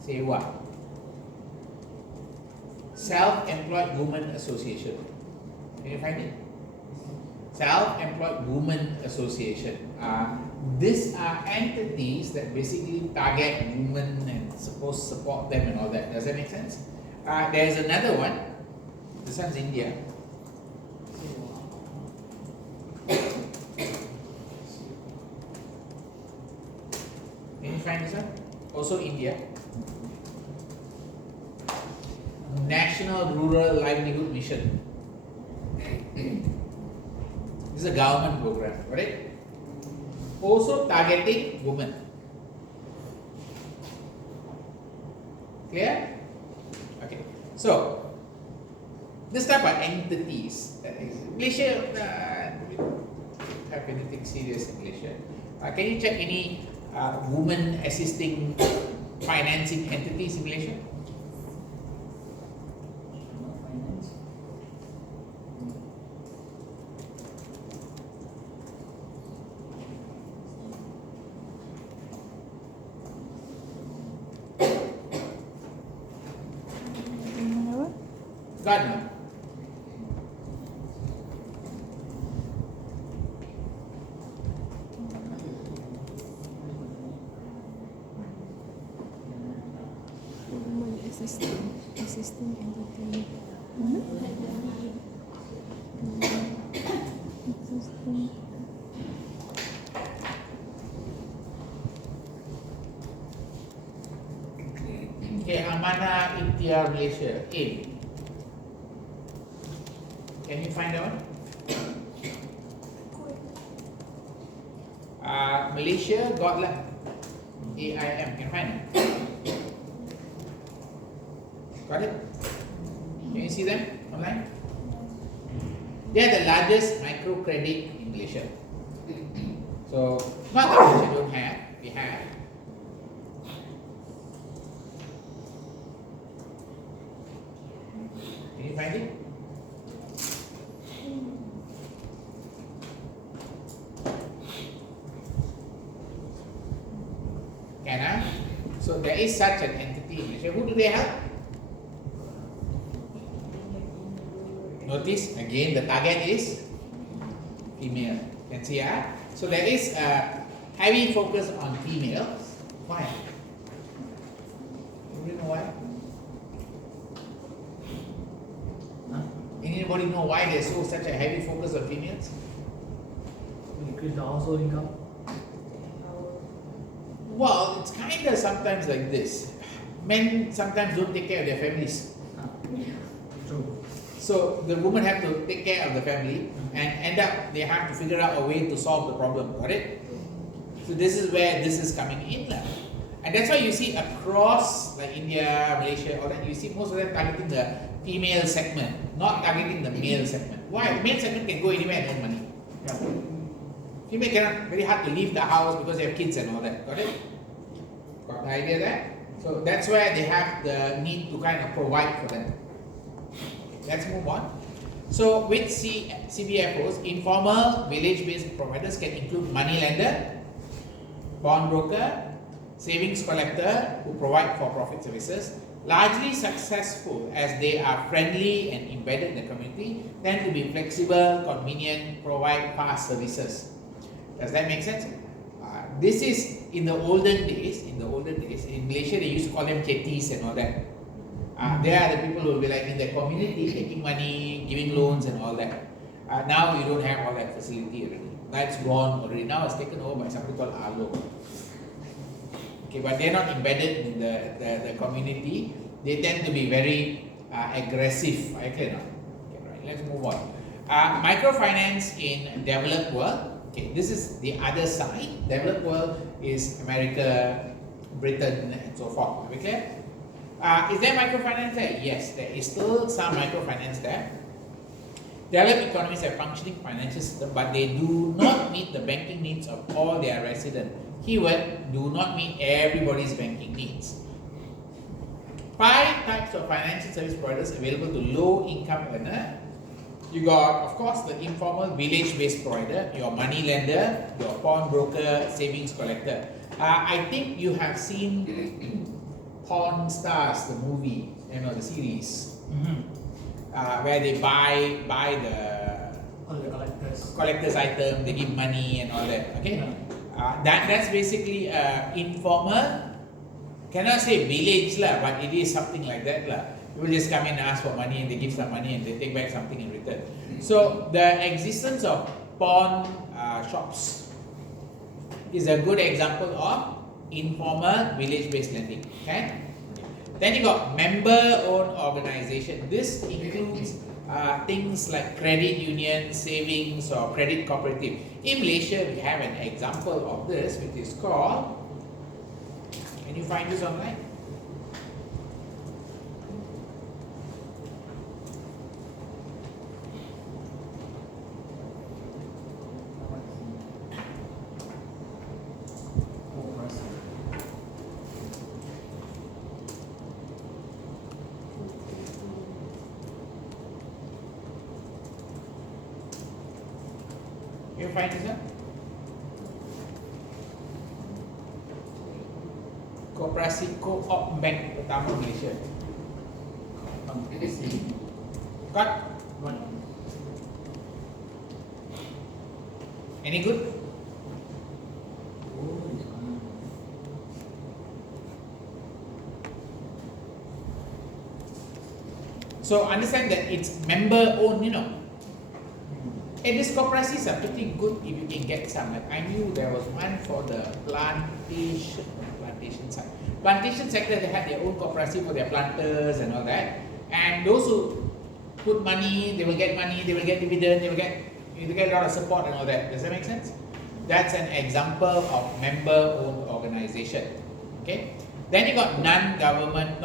Say what? Self-Employed Women Association. Can you find it? Self-Employed Women Association. These are entities that basically target women and supposed to support them and all that. Does that make sense? There's another one. This one's India. Can you find this one? Also India. National Rural Livelihood Mission. This is a government program, right? Also targeting women. Clear? Okay. So, this type of entities, Malaysia, have anything serious in Malaysia? Can you check any women assisting financing entities in Malaysia? Finance. God no. Women assisting entity. Assisting. Okay, Amanah Ikhtiar Malaysia. AIM. Can you find that one? Malaysia got lah. AIM. Can you find it? Got it? Can you see them online? They are the largest microcredit in Malaysia. So, not that Malaysia don't have, we have. Can you find it? So there is such an entity in Malaysia. Who do they help? Notice again the target is female. Can see so there is a heavy focus on females. Why? You know why? Anybody know why there's such a heavy focus on females? Increase the household income. Well, it's kind of sometimes like this. Men sometimes don't take care of their families. True. So the women have to take care of the family and end up they have to figure out a way to solve the problem, got it? So this is where this is coming in. And that's why you see across like India, Malaysia, all that, you see most of them targeting the female segment, not targeting the male segment. Why? The male segment can go anywhere and earn money. Yeah. Female cannot, very hard to leave the house because they have kids and all that, got it? Got the idea there? So that's where they have the need to kind of provide for them. Let's move on. So with CBFOs, informal village-based providers can include money lender, bond broker, savings collector who provide for-profit services. Largely successful as they are friendly and embedded in the community, tend to be flexible, convenient, provide fast services. Does that make sense? This is in the olden days. In Malaysia, they used to call them chetis and all that. They are the people who will be like in the community taking money, giving loans and all that. Now you don't have all that facility already. That's gone already. Now it's taken over by somebody called Alo. Okay, but they're not embedded in the community. They tend to be very aggressive. Okay, now. Okay, right. Let's move on. Microfinance in developed world. Okay, this is the other side. Developed world is America, Britain, and so forth. Are we clear? Is there microfinance there? Yes, there is still some microfinance there. Developed economies have functioning financial system, but they do not meet the banking needs of all their residents. Keyword, do not meet everybody's banking needs. 5 types of financial service providers available to low income earner. You got, of course, the informal village-based provider, your money lender, your pawnbroker, savings collector. I think you have seen Pawn Stars, the movie, the series, where they buy All the collectors. collector's item, they give money and all that. Okay, Yeah. that's basically informal. Cannot say village lah, but it is something like that lah. People just come in and ask for money, and they give some money, and they take back something in return. So the existence of pawn shops is a good example of informal village-based lending. Okay. Then you got member-owned organization. This includes things like credit union, savings, or credit cooperative. In Malaysia, we have an example of this, which is called. Can you find this online? Can you find this one? Koperasi Co-op Bank pertama Malaysia. Got? Any good? So understand that it's member owned, And these cooperatives are pretty good if you can get some. Like I knew there was one for the plantation side. Plantation sector, they had their own cooperative for their planters and all that. And those who put money, they will get money, they will get dividend, they will get a lot of support and all that. Does that make sense? That's an example of member-owned organization. Okay. Then you got non-government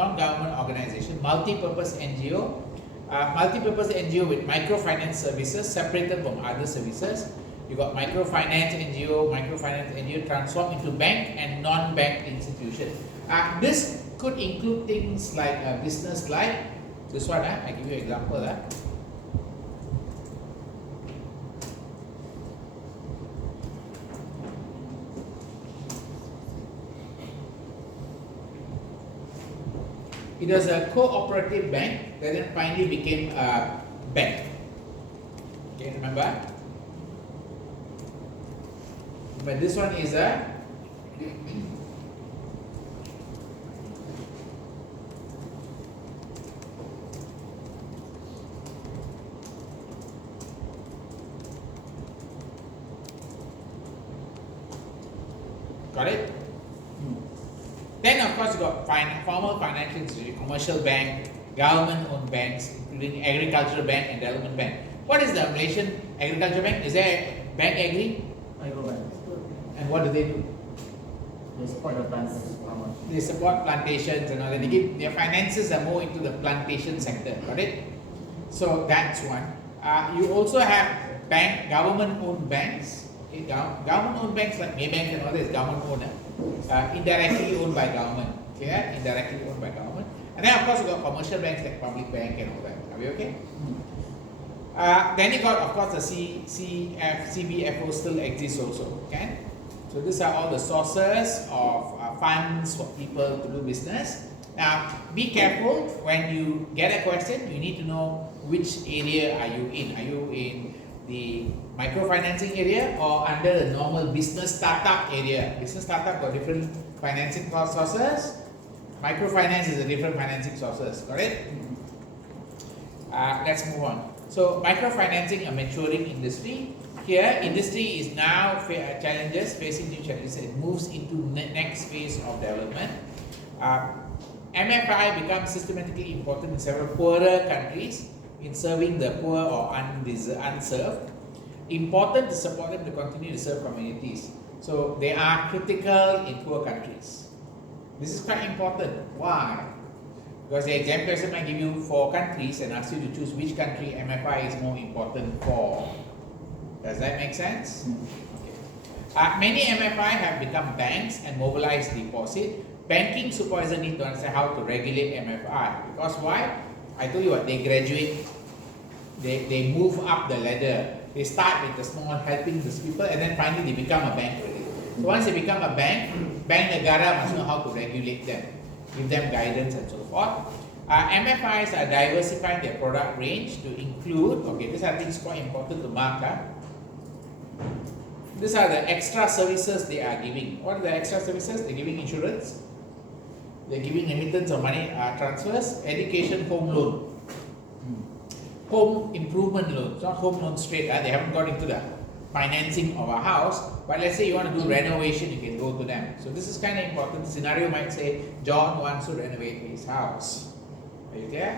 organization, multi-purpose NGO. Multi-purpose NGO with microfinance services separated from other services. You got microfinance NGO transformed into bank and non-bank institution. This could include things like business like this one. I give you an example. It was a cooperative bank that then finally became a bank. Okay, remember? But this one is a got it? Then of course you got formal financial institution, commercial bank, government-owned banks, including agricultural bank and development bank. What is the Malaysian agricultural bank? Is there a bank agri? And what do? They support the planters. They support plantations and all that. They give their finances are more into the plantation sector, got it? So that's one. You also have government-owned banks. Okay, government-owned banks like Maybank and all that is government-owned. Indirectly owned by government. Okay, indirectly owned by government. And then of course you got commercial banks like public bank and all that. Are we okay? Then you got of course the CBFO still exists also. Okay. So these are all the sources of funds for people to do business. Now, be careful when you get a question. You need to know which area are you in. Are you in the microfinancing area or under the normal business startup area? Business startup got different financing sources. Microfinance is a different financing sources. Correct? Let's move on. So microfinancing, a maturing industry. Here, industry is now facing new challenges. It moves into next phase of development. MFI becomes systematically important in several poorer countries in serving the poor or unserved. Important to support them to continue to serve communities. So they are critical in poor countries. This is quite important. Why? Because the exam question might give you 4 countries and ask you to choose which country MFI is more important for. Does that make sense? Okay. Many MFI have become banks and mobilized deposit. Banking supervisor need to understand how to regulate MFI. Because why? I told you what, they graduate, they move up the ladder. They start with the small, helping these people, and then finally they become a bank already. So once they become a bank, Bank Negara must know how to regulate them, give them guidance and so forth. MFIs are diversifying their product range to include, okay, these are things quite important to mark. These are the extra services they are giving. What are the extra services? They're giving insurance, they're giving remittance of money transfers, education, home loan, home improvement loan. It's not home loan straight, they haven't got into the financing of a house, but let's say you want to do renovation, you can go to them. So this is kind of important. The scenario might say, John wants to renovate his house. Okay?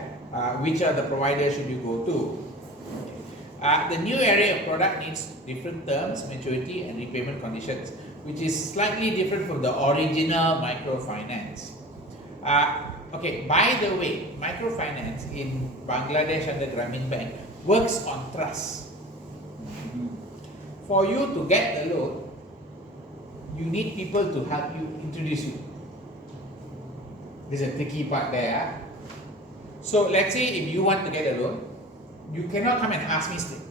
Which are the providers should you go to? The new area of product needs different terms, maturity and repayment conditions, which is slightly different from the original microfinance. Okay, by the way, microfinance in Bangladesh and the Grameen Bank works on trust. For you to get the loan, you need people to help you, introduce you. There's a tricky part there. So let's say if you want to get a loan, you cannot come and ask me straight.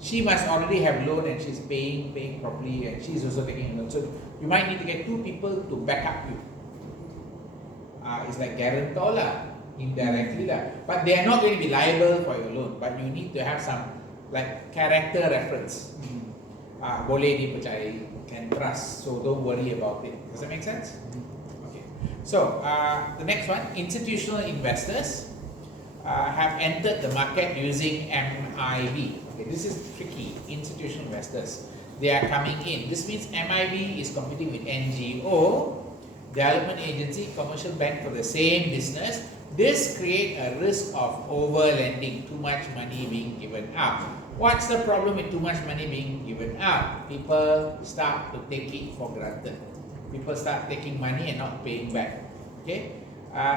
She must already have loan and she's paying properly, and she's also taking a loan. So you might need to get 2 people to back up you. It's like guarantor lah, indirectly lah. But they are not going to be liable for your loan. But you need to have some like character reference. Boleh dipercayai, can trust. So don't worry about it. Does that make sense? Okay. So the next one, institutional investors have entered the market using MIB. Okay, this is tricky. Institutional investors, they are coming in. This means MIB is competing with NGO, development agency, commercial bank for the same business. This creates a risk of over-lending, too much money being given out. What's the problem with too much money being given out? People start to take it for granted. People start taking money and not paying back. Okay.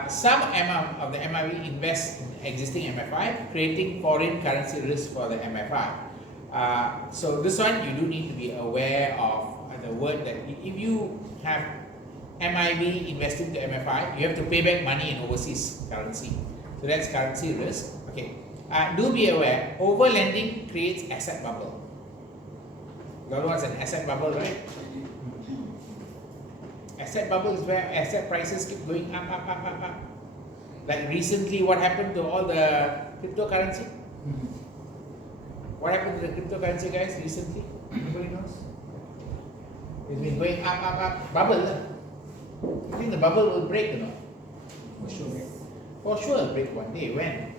Some of the MIB invest in existing MFI, creating foreign currency risk for the MFI. So this one you do need to be aware of the word that if you have MIB investing to MFI, you have to pay back money in overseas currency. So that's currency risk. Okay. Do be aware, over lending creates asset bubble. You know what's an asset bubble, right? Asset bubble is where asset prices keep going up. Like recently, what happened to all the cryptocurrency? What happened to the cryptocurrency, guys, recently? Anybody knows? It's been going up. Bubble. You think the bubble will break or not? For sure. For sure it'll break one day. When?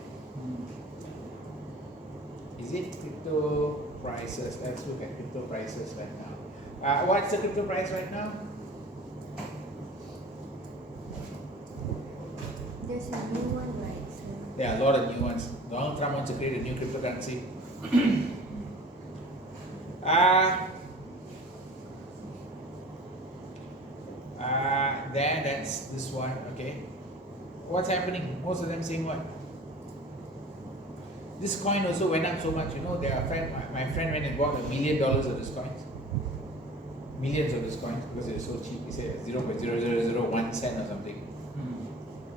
Is it crypto prices? Let's look at crypto prices right now. What's the crypto price right now? There's a new one, right? So There are a lot of new ones. Donald Trump wants to create a new cryptocurrency. That's this one, okay. What's happening? Most of them saying what? This coin also went up so much, you know. My friend went and bought $1 million of this coins. Millions of this coins because it was so cheap. He said 0.0001 cent or something.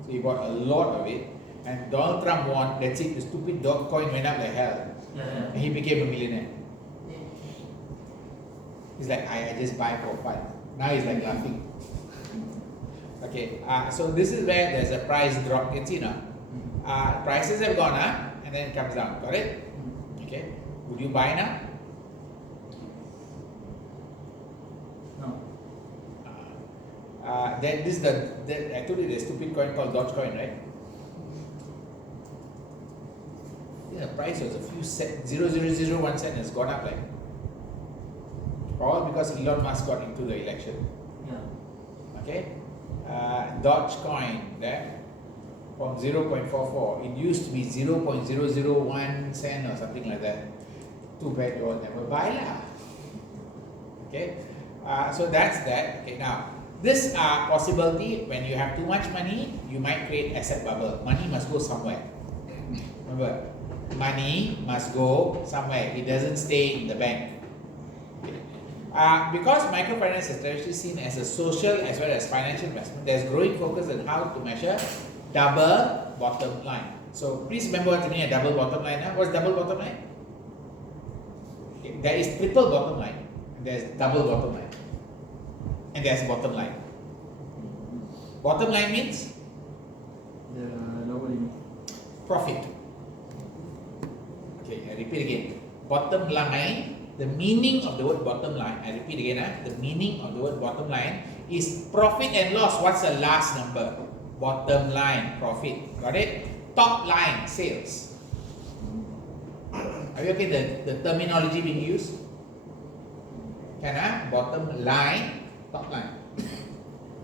So he bought a lot of it. And Donald Trump won, that's it, the stupid dog coin went up like hell. And he became a millionaire. He's like, I just buy for fun. Now he's like laughing. Okay, so this is where there's a price drop. You can see now. Prices have gone up and then it comes down. Got it? Okay. Would you buy now? No. Then this is I told you the stupid coin called Dogecoin, right? The price was a few cents, 0.0001 cent has gone up like. All because Elon Musk got into the election. Yeah. Okay? Dogecoin there from 0.44. It used to be 0.001 cent or something like that. Too bad you all never buy lah. Okay? So that's that. Okay, now This possibility, when you have too much money, you might create asset bubble. Money must go somewhere. Remember, money must go somewhere. It doesn't stay in the bank. Because microfinance is traditionally seen as a social as well as financial investment, there's growing focus on how to measure double bottom line. So please remember what's meaning a double bottom line. What's double bottom line? Okay, there is triple bottom line, and there's double bottom line, and there's bottom line. Bottom line means The lower limit. profit. Okay, I repeat again. Bottom line, the meaning of the word bottom line, I repeat again, the meaning of the word bottom line is profit and loss. What's the last number? Bottom line, profit. Got it? Top line, sales. Are you okay? The terminology being used? Can bottom line, top line.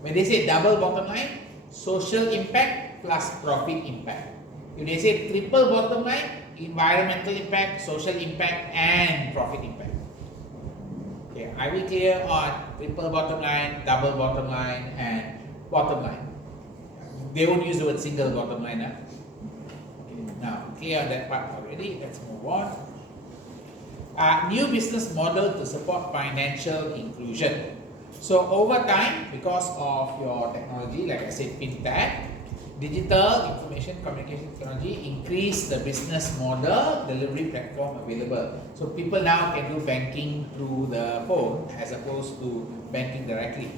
When they say double bottom line, social impact plus profit impact. If they say triple bottom line, environmental impact, social impact, and profit impact. Okay, are we clear on triple bottom line, double bottom line, and bottom line? They won't use the word single bottom line. Okay, now clear on that part already. Let's move on. New business model to support financial inclusion. So over time, because of your technology, like I said, fintech, digital information communication technology increase the business model delivery platform available. So people now can do banking through the phone as opposed to banking directly.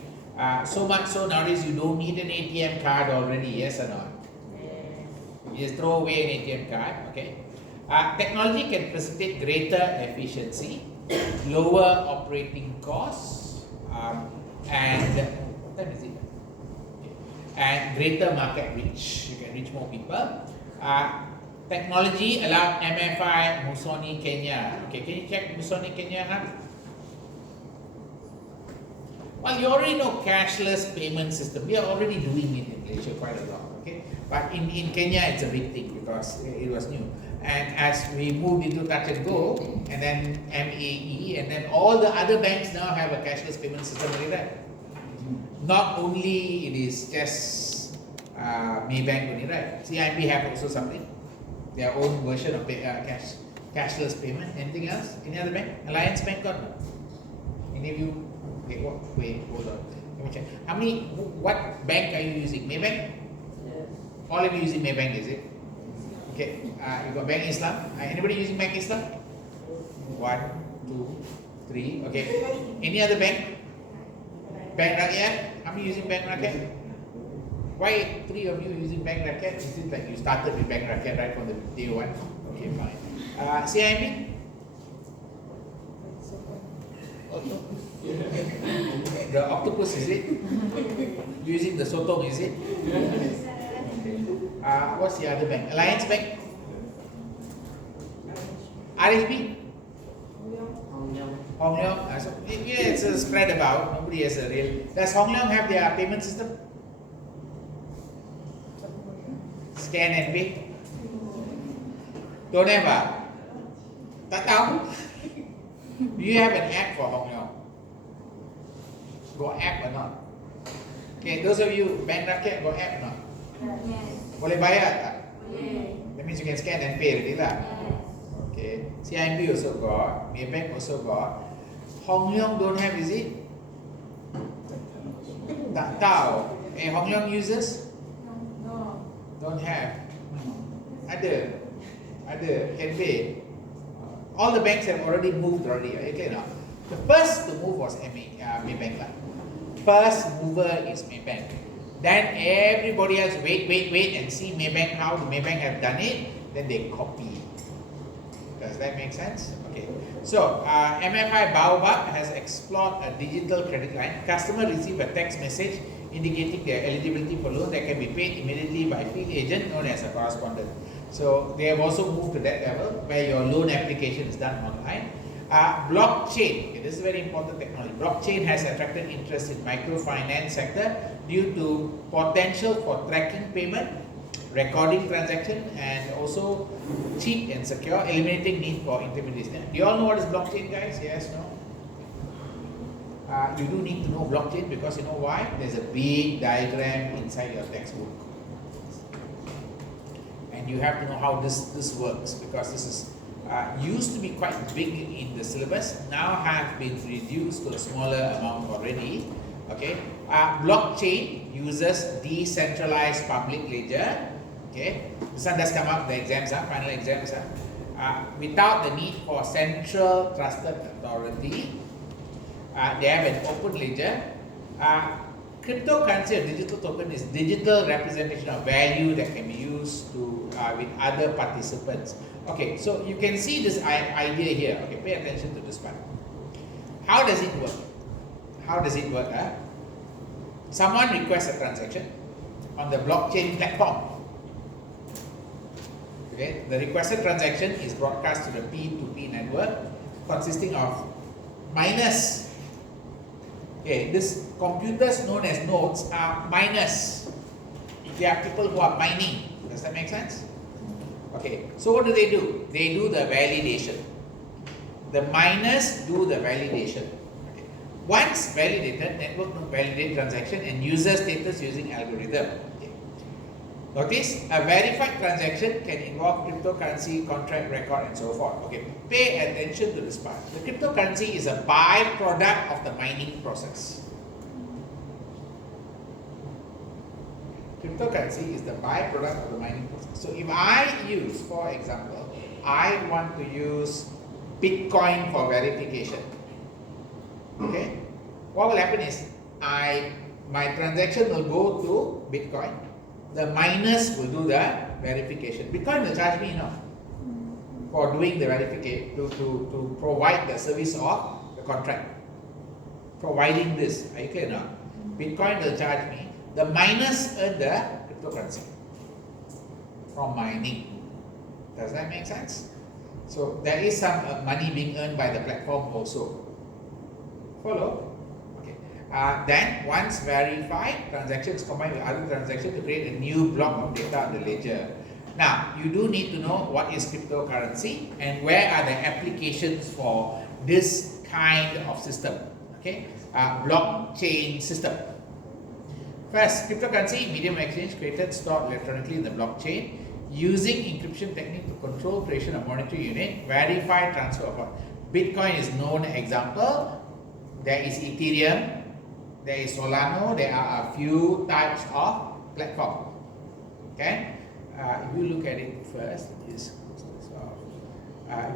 So much so nowadays you don't need an ATM card already, yes or not? You just throw away an ATM card, okay? Technology can facilitate greater efficiency, lower operating costs, and what time is it? And greater market reach. You can reach more people. Technology allowed MFI Musoni Kenya. Okay, can you check Musoni Kenya? Well, you already know cashless payment system. We are already doing it in Malaysia quite a lot. Okay, but in Kenya it's a big thing because it was new. And as we moved into Touch and Go, and then MAE, and then all the other banks now have a cashless payment system like that. Not only it is just Maybank only, right? CIMB have also something, their own version of cashless payment. Anything else? Any other bank? Alliance Bank got no? Any of you? Wait, hold on. Let me check. What bank are you using? Maybank? Yes. All of you using Maybank, is it? Okay. You got Bank Islam? Anybody using Bank Islam? 1, 2, 3. Okay. Any other bank? Bank Rakyat? How many using Bank Rakyat? Why 3 of you using Bank Rakyat? Is it like you started with Bank Rakyat right from the day one? Okay, fine. CIMB? The octopus, is it? Using the sotong, is it? What's the other bank? Alliance Bank? RSB? Hong Leong? So, yeah, it's a spread about. Nobody has a real. Does Hong Leong have their payment system? Scan and pay? Don't have tak tahu? Do you have an app for Hong Leong? Got app or not? Okay, those of you Bank Rakyat got app or not? Yes. Boleh bayar tak? Yes. That means you can scan and pay already lah. Yes. Okay. CIMB also got, Maybank also got. Hong Leong don't have, is it? Tak tahu. Hong Leong users? No. Don't have. Ada. Can pay. All the banks have already moved already. Okay now. The first to move was Maybank lah. First mover is Maybank. Then everybody else wait and see Maybank, how the Maybank have done it. Then they copy. Does that make sense? Okay. So MFI Baobab has explored a digital credit line. Customer receive a text message indicating their eligibility for loan that can be paid immediately by field agent known as a correspondent. So they have also moved to that level where your loan application is done online. Blockchain, okay, this is very important technology. Blockchain has attracted interest in microfinance sector due to potential for tracking payment, recording transaction, and also cheap and secure, eliminating need for intermediaries. Do you all know what is blockchain, guys? Yes, no? you do need to know blockchain because you know why? There's a big diagram inside your textbook. And you have to know how this works because this is used to be quite big in the syllabus, now have been reduced to a smaller amount already. Okay, blockchain uses decentralized public ledger. Okay, this one does come up the exams, final exams, without the need for central trusted authority. They have an open ledger. Cryptocurrency or digital token is digital representation of value that can be used to with other participants. Okay, so you can see this idea here. Okay, pay attention to this part. How does it work? How does it work? Someone requests a transaction on the blockchain platform. Okay, the requested transaction is broadcast to the P2P network consisting of miners. Okay, this computers known as nodes are miners. They are people who are mining. Does that make sense? Okay, so what do? They do the validation. The miners do the validation. Okay. Once validated, network will validate transaction and user status using algorithm. Okay. Notice, a verified transaction can involve cryptocurrency, contract record and so forth. Okay, pay attention to this part. The cryptocurrency is a byproduct of the mining process. Cryptocurrency is the byproduct of the mining process. So if I use, for example, I want to use Bitcoin for verification. Okay, what will happen is my transaction will go to Bitcoin. The miners will do the verification. Bitcoin will charge me enough for doing the verification to provide the service of the contract. Providing this, are you clear now? Bitcoin will charge me. The miners earn the cryptocurrency from mining. Does that make sense? So there is some money being earned by the platform also. Follow? Okay. Then once verified, transactions combined with other transactions to create a new block of data on the ledger. Now you do need to know what is cryptocurrency and where are the applications for this kind of system. Okay, blockchain system. First, cryptocurrency, medium of exchange created, stored electronically in the blockchain using encryption technique to control creation of monetary unit, verify transfer of Bitcoin is known example. There is Ethereum, there is Solano, there are a few types of platform. Okay, if you look at it first, if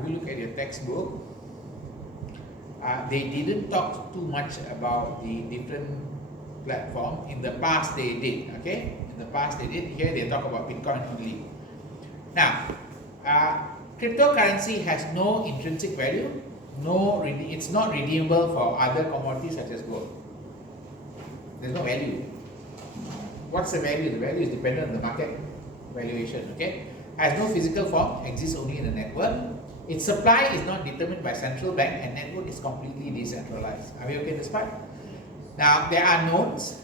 you look at your textbook, they didn't talk too much about the different platform. In the past they did, okay? In the past they did. Here they talk about Bitcoin only. Now, cryptocurrency has no intrinsic value. It's not redeemable for other commodities such as gold. There's no value. What's the value? The value is dependent on the market valuation, okay? Has no physical form, exists only in a network. Its supply is not determined by central bank and network is completely decentralized. Are we okay with this part? Now, there are unknowns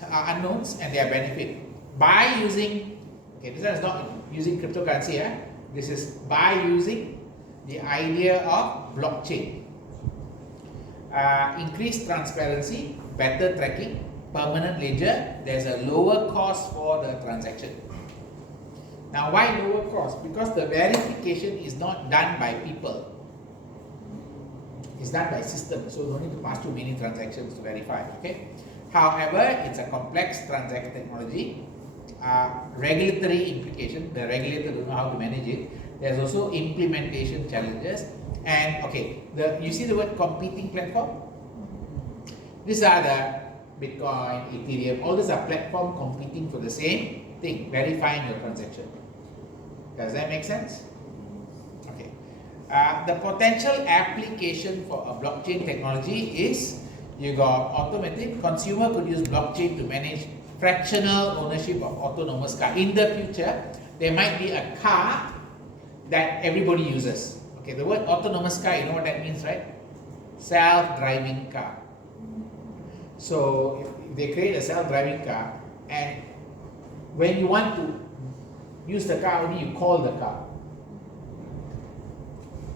and their benefit. By using, okay, this one is not using cryptocurrency, this is by using the idea of blockchain. Increased transparency, better tracking, permanent ledger, there's a lower cost for the transaction. Now, why lower cost? Because the verification is not done by people. It's done by system, so you don't need to pass through many transactions to verify, okay? However, it's a complex transaction technology, regulatory implication, the regulator don't know how to manage it. There's also implementation challenges, and okay, you see the word competing platform? These are the Bitcoin, Ethereum, all these are platform competing for the same thing, verifying your transaction. Does that make sense? Okay. The potential application for a blockchain technology is, you got automatic, consumer could use blockchain to manage fractional ownership of autonomous car. In the future, there might be a car that everybody uses. Okay, the word autonomous car, you know what that means, right? Self-driving car. So if they create a self-driving car, and when you want to use the car, only you call the car.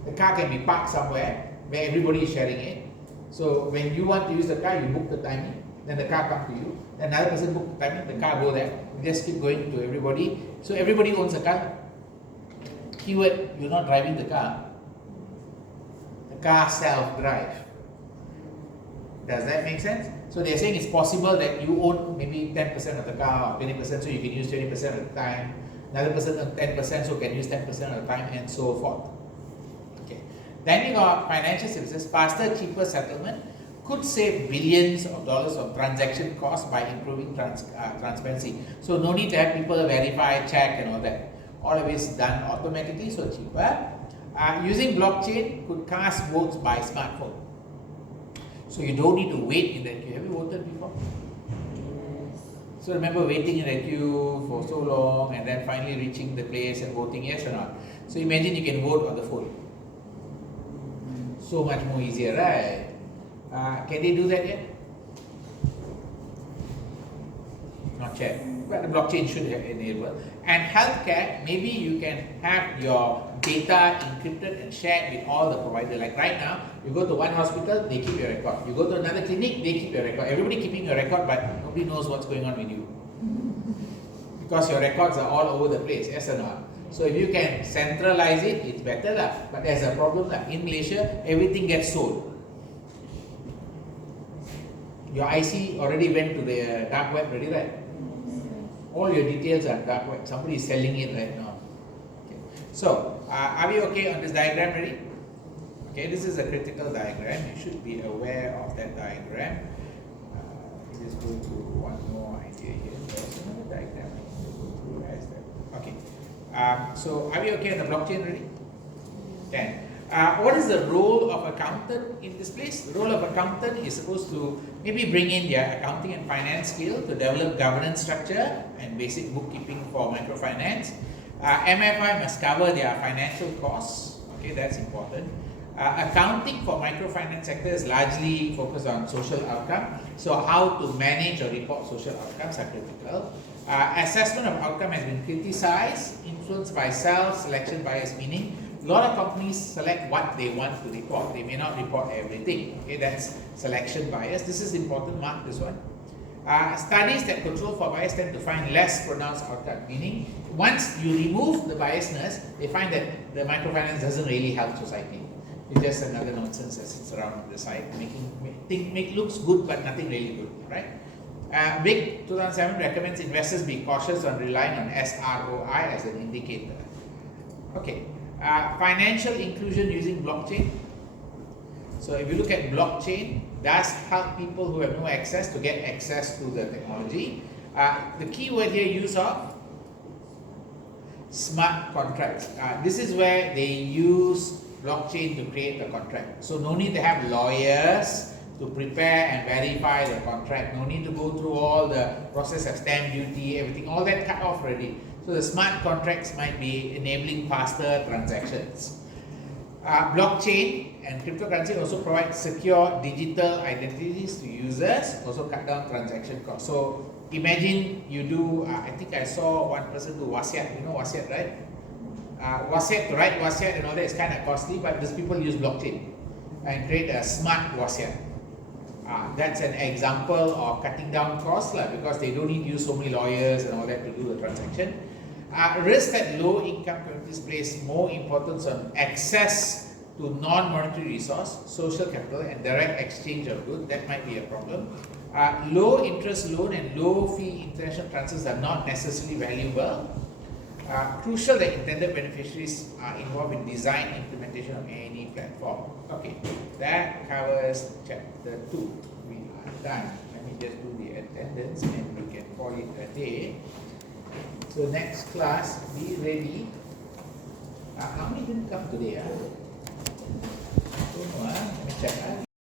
The car can be parked somewhere where everybody is sharing it. So when you want to use the car, you book the timing, then the car comes to you. Then another person book the timing, the car go there. You just keep going to everybody. So everybody owns a car. Keyword, you're not driving the car. The car self-drive. Does that make sense? So they're saying it's possible that you own maybe 10% of the car or 20%, so you can use 20% of the time. Another person owns 10%, so can use 10% of the time, and so forth. Okay. Then you got financial services, faster, cheaper settlement could save billions of dollars of transaction costs by improving transparency. So no need to have people verify, check, and all that. All of it is done automatically, so cheaper. Using blockchain could cast votes by smartphone. So you don't need to wait in the queue. Have you voted before? So remember waiting in the queue for so long and then finally reaching the place and voting, yes or not? So imagine you can vote on the phone. So much more easier, right? Can they do that yet? Not yet. But the blockchain should have enabled. And healthcare, maybe you can have your data encrypted and shared with all the providers. Like right now, you go to one hospital, they keep your record. You go to another clinic, they keep your record. Everybody keeping your record, but nobody knows what's going on with you. Because your records are all over the place, yes or not? So if you can centralize it, it's better lah. But there's a problem lah. In Malaysia, everything gets sold. Your IC already went to the dark web already, right? All your details are dark web. Somebody is selling it right now. Okay. So, are we okay on this diagram already? Okay, this is a critical diagram. You should be aware of that diagram. Let me just go to one more idea here. There's another diagram. Where is that? Okay. So, are we okay on the blockchain already? 10. What is the role of accountant in this place? The role of accountant is supposed to maybe bring in their accounting and finance skill to develop governance structure and basic bookkeeping for microfinance. MFI must cover their financial costs. Okay, that's important. Accounting for microfinance sector is largely focused on social outcome. So how to manage or report social outcomes are critical. Assessment of outcome has been criticized, influenced by self-selection bias, meaning a lot of companies select what they want to report. They may not report everything. Okay, that's selection bias. This is important, mark this one. Studies that control for bias tend to find less pronounced outcome, meaning once you remove the biasness, they find that the microfinance doesn't really help society. It's just another nonsense that sits around the side, make looks good but nothing really good, right? BIG 2007 recommends investors be cautious on relying on SROI as an indicator. Okay. Financial inclusion using blockchain. So if you look at blockchain, does help people who have no access to get access to the technology. The key word here, use of smart contracts. This is where they use blockchain to create the contract. So no need to have lawyers to prepare and verify the contract. No need to go through all the process of stamp duty, everything, all that cut off already. So the smart contracts might be enabling faster transactions. Blockchain and cryptocurrency also provide secure digital identities to users, also cut down transaction costs. So imagine you do, I think I saw one person do wasiat, you know wasiat, right? Wasiat, to write wasiat and all that is kind of costly, but these people use blockchain and create a smart wasiat. That's an example of cutting down costs because they don't need to use so many lawyers and all that to do the transaction. Risk that low income communities place more importance on access to non-monetary resource, social capital and direct exchange of goods. That might be a problem. Low interest loan and low fee international transfers are not necessarily valuable. Crucial that intended beneficiaries are involved in design implementation of any platform. Okay, that covers chapter 2. We are done. Let me just do the attendance and we can call it a day. So next class, be ready. How many didn't come today? Don't know, let me check.